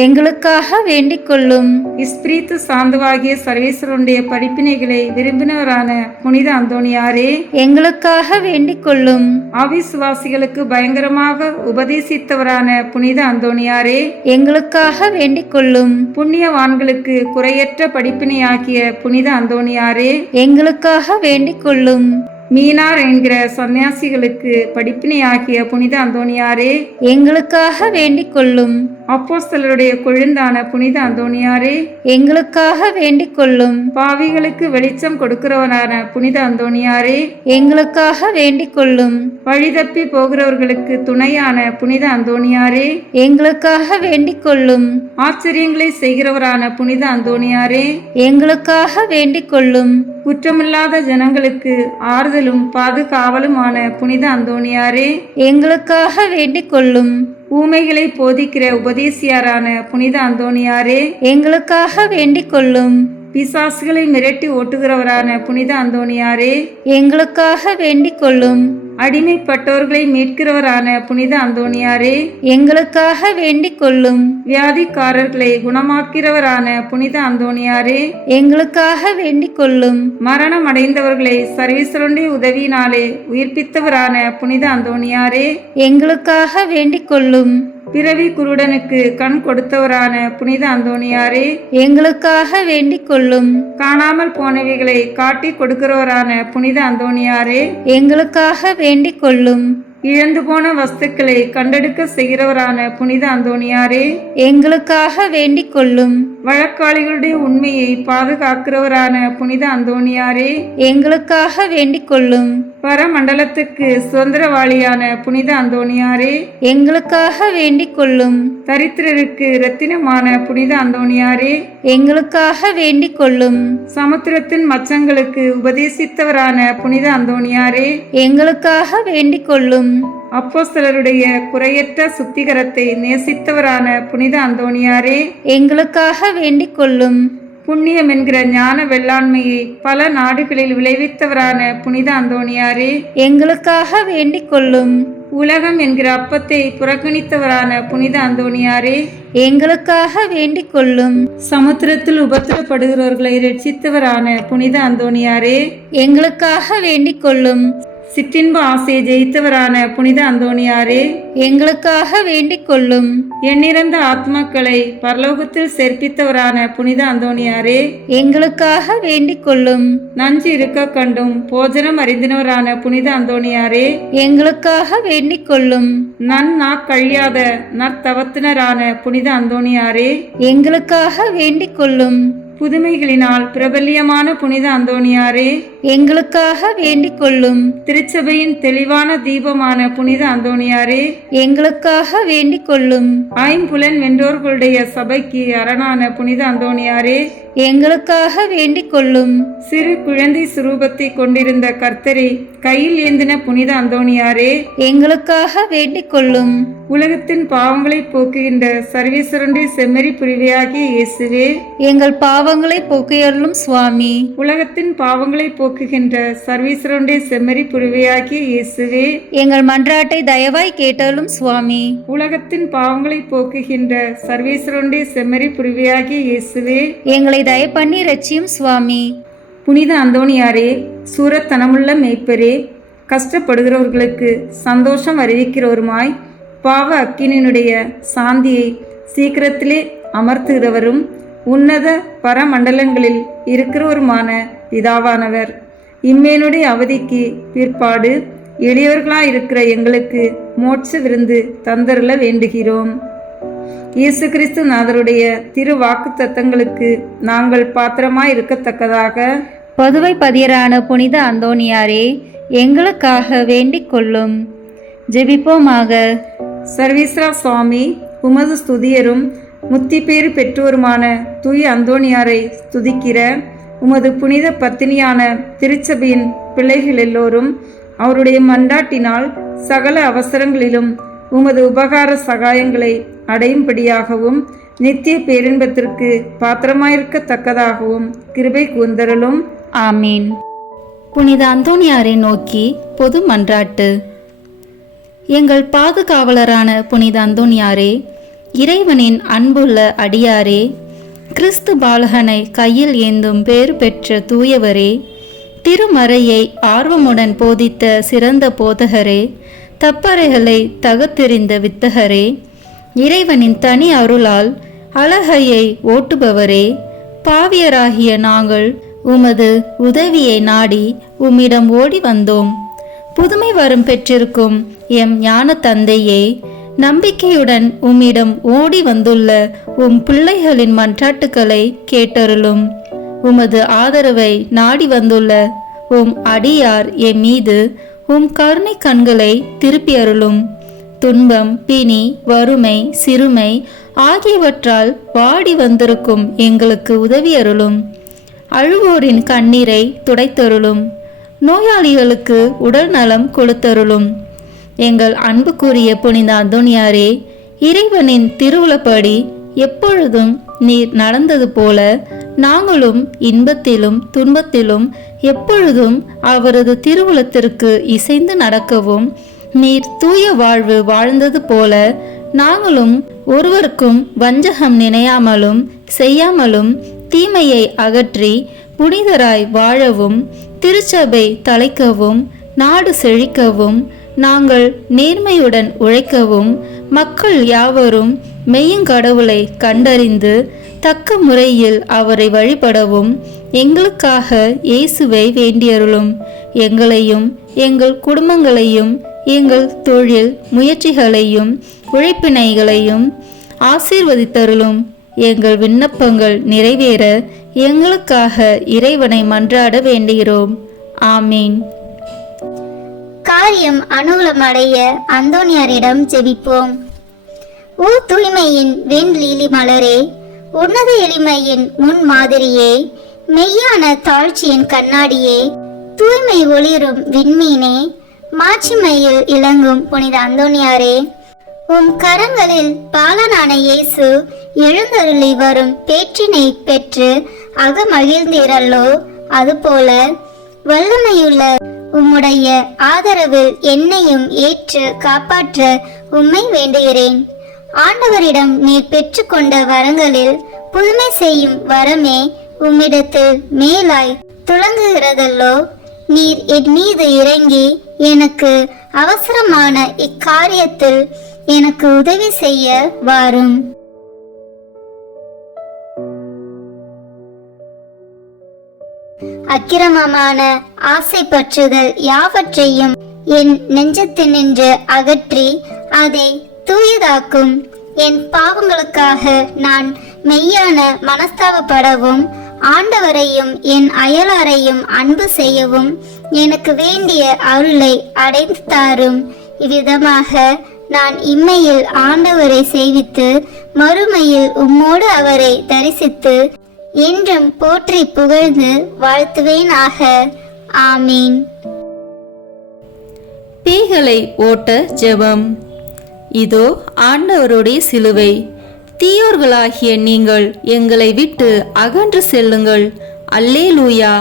எங்களுக்காக வேண்டிக் கொள்ளும். இஸ்பிரித்து சாந்துவாகிய சர்வேஸ்வரனுடைய படிப்பினைகளை விரும்பினவரான புனித அந்தோணியாரே, எங்களுக்காக வேண்டிக் கொள்ளும். அவிசுவாசிகளுக்கு பயங்கரமாக உபதேசித்தவரான புனித அந்தோணியாரே, எங்களுக்காக வேண்டிக் கொள்ளும். புண்ணியவான்களுக்கு குறையற்ற படிப்பினையாகிய புனித அந்தோணியாரே, எங்களுக்காக வேண்டிக் கொள்ளும். மீனார் என்கிற சன்னியாசிகளுக்கு படிப்பினையாகிய புனித அந்தோணியாரே, எங்களுக்காக வேண்டிக் கொள்ளும். அப்போஸ்தலருடைய கொழுந்தான புனித அந்தோணியாரே, எங்களுக்காக வேண்டிக் கொள்ளும். பாவிகளுக்கு வெளிச்சம் கொடுக்கிறவரான புனித அந்தோணியாரே, எங்களுக்காக வேண்டிக் கொள்ளும். வழிதப்பி போகிறவர்களுக்கு துணையான புனித அந்தோணியாரே, எங்களுக்காக வேண்டிக் கொள்ளும். ஆச்சரியங்களை செய்கிறவரான புனித அந்தோணியாரே, எங்களுக்காக வேண்டிக் கொள்ளும். குற்றமில்லாத ஜனங்களுக்கு ஆறுதலும் பாதுகாவலுமான புனித அந்தோணியாரே, எங்களுக்காக வேண்டிக் கொள்ளும். ஊமைகளை போதிக்கிற உபதேசியாரான புனித அந்தோணியாரே, எங்களுக்காக வேண்டிக் கொள்ளும். பிசாசுகளை மிரட்டி ஓட்டுகிறவரான புனித அந்தோணியாரே, எங்களுக்காக வேண்டிக் கொள்ளும். அடிமைப்பட்டோர்களை மீட்கிறவரான புனித அந்தோணியாரே, எங்களுக்காக வேண்டிக் கொள்ளும். வியாதிக்காரர்களை குணமாக்கிறவரான புனித அந்தோணியாரே, எங்களுக்காக வேண்டிக் கொள்ளும். மரணம் அடைந்தவர்களை சர்வீஸ்வரனுடைய உதவியினாலே உயிர்ப்பித்தவரான புனித அந்தோணியாரே, எங்களுக்காக வேண்டிக் கொள்ளும். பிறவி குருடனுக்கு கண் கொடுத்தவரான புனித அந்தோணியாரே, எங்களுக்காக வேண்டிக் கொள்ளும். காணாமல் போனவைகளை காட்டி கொடுக்கிறவரான புனித அந்தோணியாரே, எங்களுக்காக வேண்டிக் கொள்ளும். இழந்து போன வஸ்துக்களை கண்டெடுக்க செய்கிறவரான புனித அந்தோணியாரே, எங்களுக்காக வேண்டிக் கொள்ளும். வழக்காளிகளுடைய உண்மையை பாதுகாக்கிறவரான புனித அந்தோணியாரே, எங்களுக்காக வேண்டிக் கொள்ளும். பரமண்டலத்துக்கு சுதந்திரவாளியான புனித அந்தோணியாரே, எங்களுக்காக வேண்டிக் கொள்ளும். தரித்திரருக்கு இரத்தினமான புனித அந்தோணியாரே, எங்களுக்காக வேண்டிக் கொள்ளும். சமுத்திரத்தின் மச்சங்களுக்கு உபதேசித்தவரான புனித அந்தோணியாரே, எங்களுக்காக வேண்டிக் கொள்ளும். அப்போஸ்தலருடைய குறையற்ற சுத்திகரத்தை நேசித்தவரான புனித அந்தோணியாரே, எங்களுக்காக வேண்டிக் கொள்ளும். புண்ணியம் என்கிற ஞான வெள்ளாண்மையை பல நாடுகளில் விளைவித்தவரான புனித அந்தோணியாரே, எங்களுக்காக வேண்டிக் கொள்ளும். உலகம் என்கிற அப்பத்தை புறக்கணித்தவரான புனித அந்தோணியாரே, எங்களுக்காக வேண்டிக் கொள்ளும். சமுத்திரத்தில் உபத்திரப்படுகிறவர்களை ரட்சித்தவரான புனித அந்தோணியாரே, எங்களுக்காக வேண்டிக் கொள்ளும். சிற்றின்ப ஆசையை ஜெயித்தவரான புனித அந்தோணியாரே, எங்களுக்காக வேண்டிக் கொள்ளும். எண்ணிறந்த ஆத்மாக்களை பரலோகத்தில் சேர்ப்பித்தவரான புனித அந்தோணியாரே, எங்களுக்காக வேண்டிக் கொள்ளும். நஞ்சு இருக்க கண்டும் போஜனம் அறிந்தினவரான புனித அந்தோணியாரே, எங்களுக்காக வேண்டிக் கொள்ளும். கழியாத நற்தவத்தினரான புனித அந்தோணியாரே, எங்களுக்காக வேண்டிக் கொள்ளும். புதுமைகளினால் பிரபல்யமான புனித அந்தோணியாரே, எங்களுக்காக வேண்டிக் கொள்ளும். திருச்சபையின் தெளிவான தீபமான புனித அந்தோணியாரே, எங்களுக்காக வேண்டிக் கொள்ளும். ஐம்புலன் வென்றோர்களுடைய சபைக்கு அரணான புனித அந்தோணியாரே, எங்களுக்காக வேண்டிக் கொள்ளும். சிறு குழந்தை சுரூபத்தை கொண்டிருந்த கர்த்தரை கையில் ஏந்தின புனித அந்தோணியாரே, எங்களுக்காக வேண்டிக் கொள்ளும். உலகத்தின் பாவங்களை போக்குகின்ற சர்வேஸ்வரனுடைய செம்மறி புரிவையாகிய இயேசுவே, எங்கள் பாவங்களை போக்கியருளும் சுவாமி. உலகத்தின் பாவங்களை போக்குகின்ற சர்வேஸ்வரனுடைய செம்மறி புரிவையாகிய இயேசுவே, எங்கள் மன்றாட்டை தயவாய் கேட்டருளும் சுவாமி. உலகத்தின் பாவங்களை போக்குகின்ற சர்வேஸ்வரனுடைய செம்மறி புரிவையாகிய இயேசுவே, எங்களை தயப்பண்ணி ரட்சியும் சுவாமி. புனித அந்தோணியாரே, சூரத்தனமுள்ள மேய்ப்பரே, கஷ்டப்படுகிறவர்களுக்கு சந்தோஷம் அறிவிக்கிறவருமாய் பாவ அக்கினியினுடைய சாந்தியை சீக்கிரத்திலே அமர்த்துகிறவரும் உன்னத பரமண்டலங்களில் இருக்கிறவருமான பிதாவானவர், இம்மேனுடைய அவதிக்கு பிற்பாடு எளியவர்களாயிருக்கிற எங்களுக்கு மோட்ச விருந்து தந்தருள வேண்டுகிறோம். இயேசு கிறிஸ்து நாதருடைய திரு வாக்கு தத்தங்களுக்கு நாங்கள் பாத்திரமாய் இருக்கத்தக்கதாக பதுவை பதியரான புனித அந்தோணியாரே, எங்களுக்காக வேண்டிக் கொள்ளும். ஜெபிப்போமாக. சர்வீஸ்வரா சுவாமி, உமது ஸ்துதியரும் முத்திப்பேறு பெற்றோருமான தூய அந்தோணியாரை ஸ்துதிக்கிற உமது புனித பத்தினியான திருச்சபையின் பிள்ளைகள் எல்லோரும் அவருடைய மன்றாட்டினால் சகல அவசரங்களிலும் உமது உபகார சகாயங்களை அடையும்படியாகவும் நித்திய பேரின்பத்திற்கு பாத்திரமாயிருக்கத்தக்கதாகவும் கிருபை கூர்ந்தருளும். ஆமீன். புனித அந்தோணியாரை நோக்கி பொது மன்றாட்டு. எங்கள் பாதுகாவலரான புனித அந்தோணியாரே, இறைவனின் அன்புள்ள அடியாரே, கிறிஸ்து பாலகனை கையில் ஏந்தும் பேறு பெற்ற தூயவரே, திருமறையை ஆர்வமுடன் போதித்த சிறந்த போதகரே, தப்பறைகளை தகத்தெறிந்த வித்தகரே, இறைவனின் தனி அருளால் அழகையை ஓட்டுபவரே, பாவியராகிய நாங்கள் உமது உதவியை நாடி உம்மிடம் ஓடி வந்தோம். புதுமை வரம் பெற்றிருக்கும் எம் ஞான தந்தையே, நம்பிக்கையுடன் உம்மிடம் ஓடி வந்துள்ள உம் பிள்ளைகளின் மன்றாட்டுக்களை கேட்டருளும். உமது ஆதரவை நாடி வந்துள்ள உம் அடியார் எம் மீது உம் கருணை கண்களை திருப்பி அருளும். துன்பம், பிணி, வறுமை, சிறுமை ஆகியவற்றால் வாடி வந்திருக்கும் எங்களுக்கு உதவி அருளும். அழுவோரின் கண்ணீரை துடைத்தருளும். நோயாளிகளுக்கு உடல் நலம் கொடுத்தருளும். எங்கள் அன்புக்குரிய புனித அந்தோணியாரே, இறைவனின் திருவுளப்படி எப்பொழுதும் நீர் நடந்தது போல நாங்களும் இன்பத்திலும் துன்பத்திலும் எப்பொழுதும் அவரது திருவுளத்திற்கு இசைந்து நடக்கவும், நீர் தூய வாழ்வு வாழ்ந்தது போல நாங்களும் ஒருவருக்கும் வஞ்சகம் நினையாமலும் செய்யாமலும் தீமையை அகற்றி புனிதராய் வாழவும், திருச்சபை தலைக்கவும், நாடு செழிக்கவும், நாங்கள் நேர்மையுடன் உழைக்கவும், மக்கள் யாவரும் மெய்யுங்கடவுளை கண்டறிந்து தக்க முறையில் அவரை வழிபடவும் எங்களுக்காக இயேசுவை வேண்டியருளும். எங்களையும் எங்கள் குடும்பங்களையும் எங்கள் தொழில் முயற்சிகளையும் உழைப்பினைகளையும் ஆசீர்வதித்தருளும். எங்கள் விண்ணப்பங்கள் நிறைவேற எங்களுக்காக இறைவனை மன்றாட வேண்டுகிறோம். ஆமீன். காரியம் அனுகூலமடைய அந்தோணியாரிடம் ஜெபிப்போம். ஓ தூய்மையின் வெண்லீலி மலரே, உன்னத எளிமையின் முன் மாதிரியே, மெய்யான தாழ்ச்சியின் கண்ணாடியே, தூய்மை ஒளிரும் விண்மீனே, மாட்சிமையில் இளங்கும் புனித அந்தோணியாரே, உம் கரங்களில் பாலனான இயேசு எழுந்தருளி வரும் பேற்றினை பெற்று அகமகிழ்ந்தீரல்லோ, அதுபோல வல்லமையுள்ள உம்முடைய ஆதரவில் என்னையும் ஏற்று காப்பாற்ற உம்மை வேண்டுகிறேன். ஆண்டவரிடம் நீர் பெற்றுக்கொண்ட வரங்களில் புதுமை செய்யும் வரமே உம்மிடத்தில் மேலாய் துளங்குகிறதல்லோ. நீர் என் மீது இறங்கி எனக்கு அவசரமான இக்காரியத்தில் எனக்கு உதவி செய்ய வாரும். அக்கிரமமான ஆசை பற்றுதல் யாவற்றையும் என் நெஞ்சத்தினின்று அகற்றி அதை தூயதாக்கும். என் பாவங்களுக்காக நான் மெய்யான மனஸ்தாபப்படவும் ஆண்டவரையும் என் அயலாரையும் அன்பு செய்யவும் எனக்கு வேண்டிய அருளை அடைந்து தாரும். இவ்விதமாக நான் இம்மையில் ஆண்டவரை சேவித்து மறுமையில் உம்மோடு அவரை தரிசித்து என்றும் போற்றி புகழ்ந்து வாழ்த்துவேனாக. ஆமீன். பேய்களை ஓட்ட ஜெபம். இதோ ஆண்டவருடைய சிலுவை. தீயோர்களாகிய நீங்கள் எங்களை விட்டு அகன்று செல்லுங்கள். அல்லேலூயா,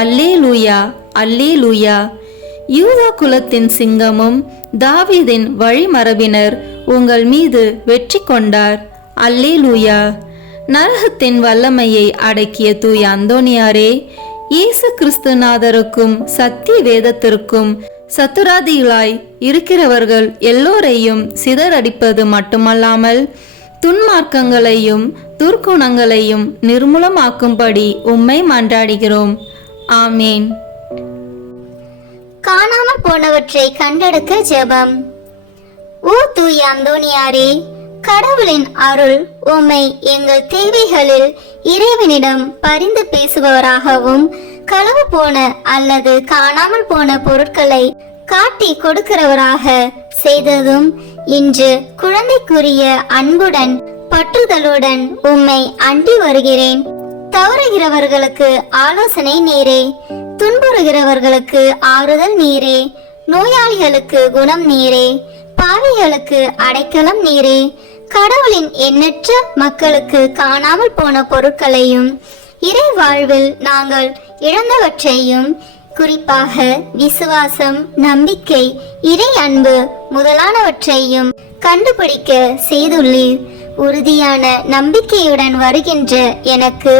அல்லேலூயா, அல்லேலூயா. யூதா குலத்தின் சிங்கமும் தாவீதின் வழிமரபினர் உங்கள் மீது வெற்றி கொண்டார். அல்லேலூயா. நரகத்தின் வல்லமையை அடக்கிய தூய அந்தோனியாரே, இயேசு கிறிஸ்துநாதருக்கும் சத்திய வேதத்திற்கும் சத்துராதிகளாய் இருக்கிறவர்கள் எல்லோரையும் சிதறடிப்பது மட்டுமல்லாமல் துன்மார்க்கங்களையும் துர்க்குணங்களையும் நிர்மூலமாக்கும்படி உம்மை மன்றாடுகிறோம். ஆமேன். காணாமல் போனவற்றை கண்டெடுக்க ஜெபம். ஓ தூய அந்தோனியாரே, கடவுளின் அருள் உம்மை எங்கள் தேவைகளில் இறைவனிடம் பரிந்து பேசுபவராகவும் களவு போன அல்லது காணாமல் போன பொருட்களை காட்டி கொடுக்கிறவராக செய்ததும் இன்று குழந்தைக்குரிய அன்புடன் பற்றுதலுடன் உம்மை அண்டி வருகிறேன். தவறுகிறவர்களுக்கு ஆலோசனை நீரே, துன்புறுகிறவர்களுக்கு ஆறுதல் நீரே, நோயாளிகளுக்கு குணம் நீரே, பாவிகளுக்கு அடைக்கலம் நீரே. கடவுளின் எண்ணற்ற மக்களுக்கு காணாமல் போன பொருட்களையும் இறை வாழ்வில் நாங்கள் இழந்தவற்றையும், குறிப்பாக விசுவாசம், நம்பிக்கை, இறை அன்பு முதலானவற்றையும் கண்டுபிடிக்க செய்துள்ளீர். உறுதியான நம்பிக்கையுடன் வருகின்ற எனக்கு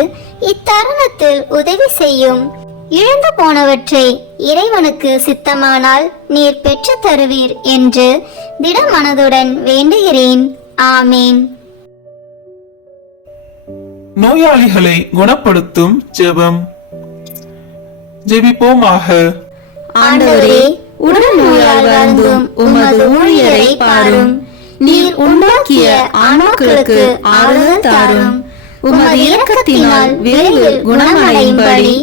இத்தருணத்தில் உதவி செய்யும். இழந்து போனவற்றை இறைவனுக்கு சித்தமானால் நீர் பெற்று தருவீர் என்று திடமனதுடன் வேண்டுகிறேன். ஆமேன். நோயாளிகளை குணப்படுத்தும் ஜெபம். ஜெபிப்போமாக. ஆண்டவரே, உடல் நோயால் வருந்தும் உமது ஊழியரை பாரும். நீர் உண்டாக்கிய ஆன்மாக்களுக்கு ஆறுதல் தாரும். உமது இரக்கத்தினால் விரைவில் குணமடையும்படி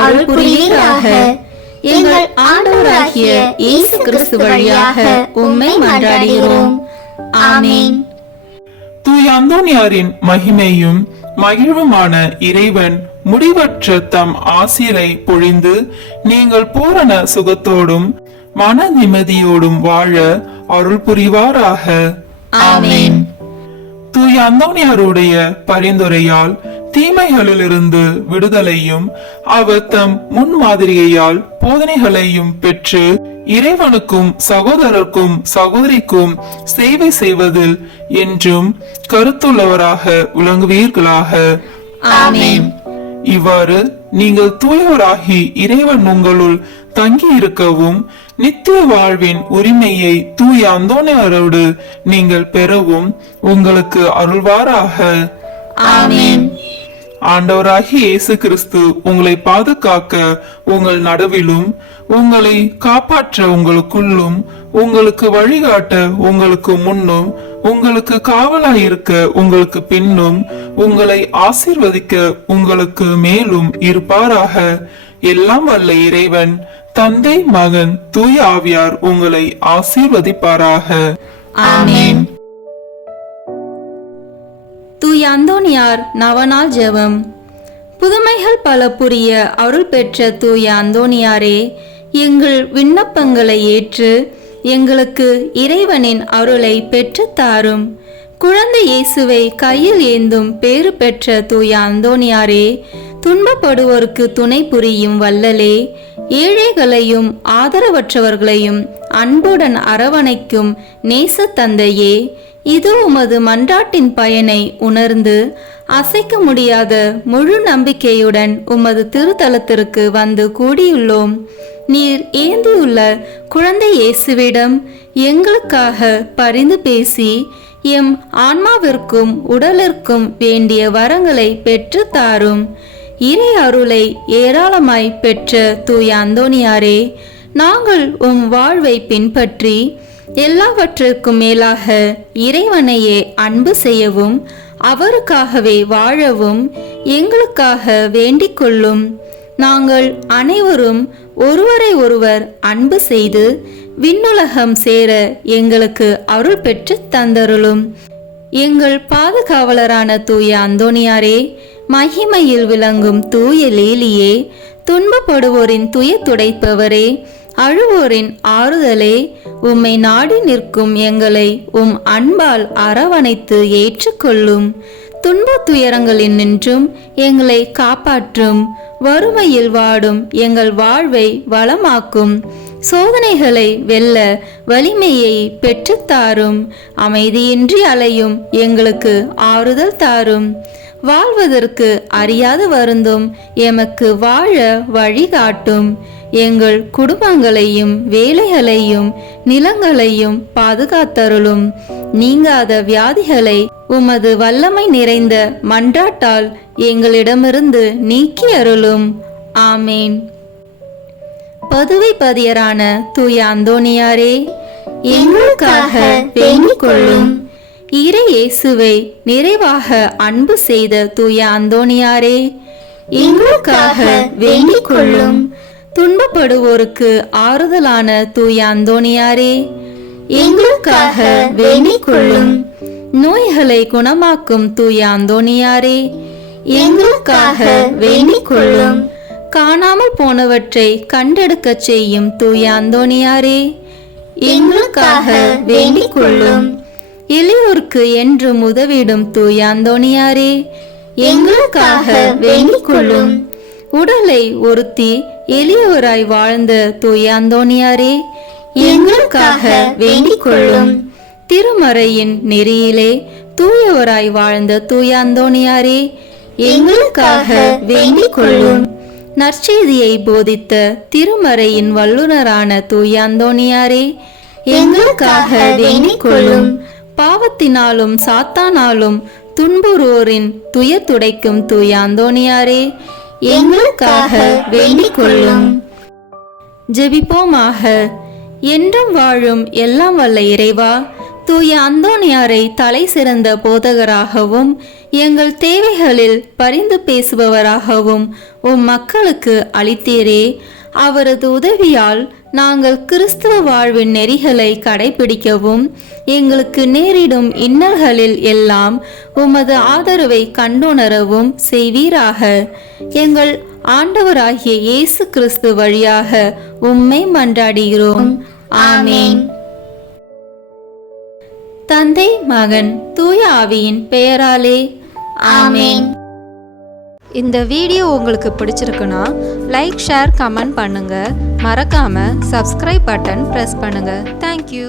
அருள் புரிவீராக. எங்கள் ஆண்டவராகிய இயேசு கிறிஸ்து வழியாக உம்மை மன்றாடுகிறோம். ஆமேன். தூய அந்தோனியாரின் மகிமையும் மகிழ்வுமான இறைவன் முடிவற்ற தம் ஆசிரை பொழிந்து நீங்கள் பூரண சுகத்தோடும் மன நிம்மதியோடும் வாழ அருள் புரிவாராக. ஆமேன். தூய அந்தோனியாருடைய பரிந்துரையால் தீமைகளிலிருந்து விடுதலையும் அவர் தம் முன்மாதிரியால் போதனைகளையும் பெற்று இறைவனுக்கும் சகோதரருக்கும் சகோதரிக்கும் சேவை செய்வதில் என்றும் கருத்துள்ளவராக விளங்குவீர்களாக. ஆமேன். இவ்வாறு நீங்கள் தூயோராகி இறைவன் உங்களுள் தங்கி இருக்கவும் நித்திய வாழ்வின் உரிமையை தூய அந்தோனியாரோடு நீங்கள் பெறவும் உங்களுக்கு அருள்வாராக. ஆமேன். ஆண்டவராகிய இயேசு கிறிஸ்து உங்களை பாதுகாக்க உங்கள் நடுவிலும் உங்களை காப்பாற்ற உங்களுக்குள்ளும் உங்களுக்கு வழிகாட்ட உங்களுக்கு முன்னும் உங்களுக்கு காவலாயிருக்க உங்களுக்கு பின்னும் உங்களை ஆசீர்வதிக்க உங்களுக்கு மேலும் இருப்பாராக. எல்லாம் வல்ல இறைவன் தந்தை, மகன், தூய ஆவியார் உங்களை ஆசீர்வதிப்பாராக. ஆமேன். தூய அந்தோனியார் நவநாள் ஜெபம். புதுமைகள் பல புரிய அருள் பெற்ற தூய அந்தோனியாரே, எங்கள் விண்ணப்பங்களை ஏற்று எங்களுக்கு இறைவனின் அருளை பெற்றுத் தாரும். குழந்தை இயேசுவை கையில் ஏந்தும் பேறு பெற்ற தூய அந்தோனியாரே, துன்பப்படுவோருக்கு துணை புரியும் வல்லலே, ஏழைகளையும் ஆதரவற்றவர்களையும் அன்புடன் அரவணைக்கும் நேச தந்தையே, இது உமது மன்றாட்டின் பயனை உணர்ந்து அசைக்க முடியாத முழு நம்பிக்கையுடன் உமது திருத்தலத்திற்கு வந்து கூடியுள்ளோம். நீர் ஏந்தியுள்ள குழந்தை இயேசுவிடம் எங்களுக்காக பரிந்து பேசி எம் ஆன்மாவிற்கும் உடலிற்கும் வேண்டிய வரங்களை பெற்று தாரும். இறை அருளை ஏராளமாய் பெற்ற தூய அந்தோனியாரே, நாங்கள் உம் வாழ்வை பின்பற்றி எல்லாவற்றுக்கும் மேலாக இறைவனையே அன்பு செய்யவும் அவருக்காகவே வாழவும் எங்களுக்காக வேண்டிக் கொள்ளும். நாங்கள் அனைவரும் ஒருவரை ஒருவர் அன்பு செய்து விண்ணுலகம் சேர எங்களுக்கு அருள் பெற்று தந்தருளும். எங்கள் பாதுகாவலரான தூய அந்தோணியாரே, மகிமையில் விளங்கும் தூய லேலியே, துன்பப்படுவோரின் துய துடைப்பவரே, அழுவோரின் ஆறுதலே, உம்மை நாடி நிற்கும் எங்களை உம் அன்பால் அரவணைத்து ஏற்றுக்கொள்ளும். துன்ப துயரங்களில் நின்றும் எங்களை காப்பாற்றும். வறுமையில் வாடும் எங்கள் வாழ்வை வளமாக்கும். சோதனைகளை வெல்ல வலிமையை பெற்றுத்தாரும். அமைதியின்றி அலையும் எங்களுக்கு ஆறுதல் தாரும். வாழ்வதற்கு அறியாது வருந்தும் எமக்கு வாழ வழிகாட்டும். எங்கள் குடும்பங்களையும் வேலைகளையும் நிலங்களையும் பாதுகாத்தருளும். நீங்காத வியாதிகளை உமது வல்லமை நிறைந்த மன்றாட்டால் எங்களிடமிருந்து நீக்கி அருளும். ஆமேன். பதுவை பதியரான தூய அந்தோணியாரே, எங்களுக்காக வேண்டிக் கொள்ளும். இறை இயேசுவை நிறைவாக அன்பு செய்த தூய அந்தோணியாரே, எங்களுக்காக வேண்டிக் கொள்ளும். துன்பப்படுவோருக்கு ஆறுதலான தூய அந்தோணியாரே, எங்களுக்காக வேண்டிக் கொள்ளும். நோய்களை குணமாக்கும் தூய அந்தோணியாரே, எங்களுக்காக வேண்டிக் கொள்ளும். காணாமல் போனவற்றை கண்டெடுக்க செய்யும் தூய அந்தோணியாரே, எங்களுக்காக வேண்டிக் கொள்ளும். எளியோருக்கு என்றும் உதவிடும் தூய அந்தோணியாரே, எங்களுக்காக வேண்டிக் கொள்ளும். உடலை ஒருத்தி எளியோராய் வாழ்ந்த தூய அந்தோணியாரே, எங்களுக்காக வேண்டிக் கொள்ளும். திருமறையின் நெறியிலே தூயவராய் வாழ்ந்த தூய அந்தோணியாரே, எங்களுக்காக வேண்டிக் கொள்ளும். நற்செய்தியை போதித்த திருமறையின் வல்லுனரான தூய அந்தோணியாரே, எங்களுக்காக வேண்டிக் கொள்ளும். பாவத்தினாலும் சாத்தானாலும் துன்புறுவோரின் துயர் துடைக்கும் தூய அந்தோணியாரே, எங்களுக்காக வேண்டிக் கொள்ளும். ஜெபிப்போமாக. என்றும் வாழும் எல்லாம் வல்ல இறைவா, தூய அந்தோணியாரை தலை சிறந்த போதகராகவும் எங்கள் தேவைகளில் பரிந்து பேசுபவராகவும் உம் மக்களுக்கு அளித்தீரே. அவரது உதவியால் நாங்கள் கிறிஸ்துவ வாழ்வின் நெறிகளை கடைபிடிக்கவும் எங்களுக்கு நேரிடும் இன்னல்களில் எல்லாம் உமது ஆதரவை கண்டுணரவும் செய்வீராக. எங்கள் ஆண்டவராகிய இயேசு கிறிஸ்து வழியாக உம்மை மன்றாடுகிறோம். ஆமேன். தந்தை, மகன், தூய ஆவியின் பெயராலே ஆமேன். இந்த வீடியோ உங்களுக்கு பிடிச்சிருக்குன்னா லைக், ஷேர், கமெண்ட் பண்ணுங்க. மறக்காம சப்ஸ்கிரைப் பட்டன் பிரஸ் பண்ணுங்க. தேங்க்யூ.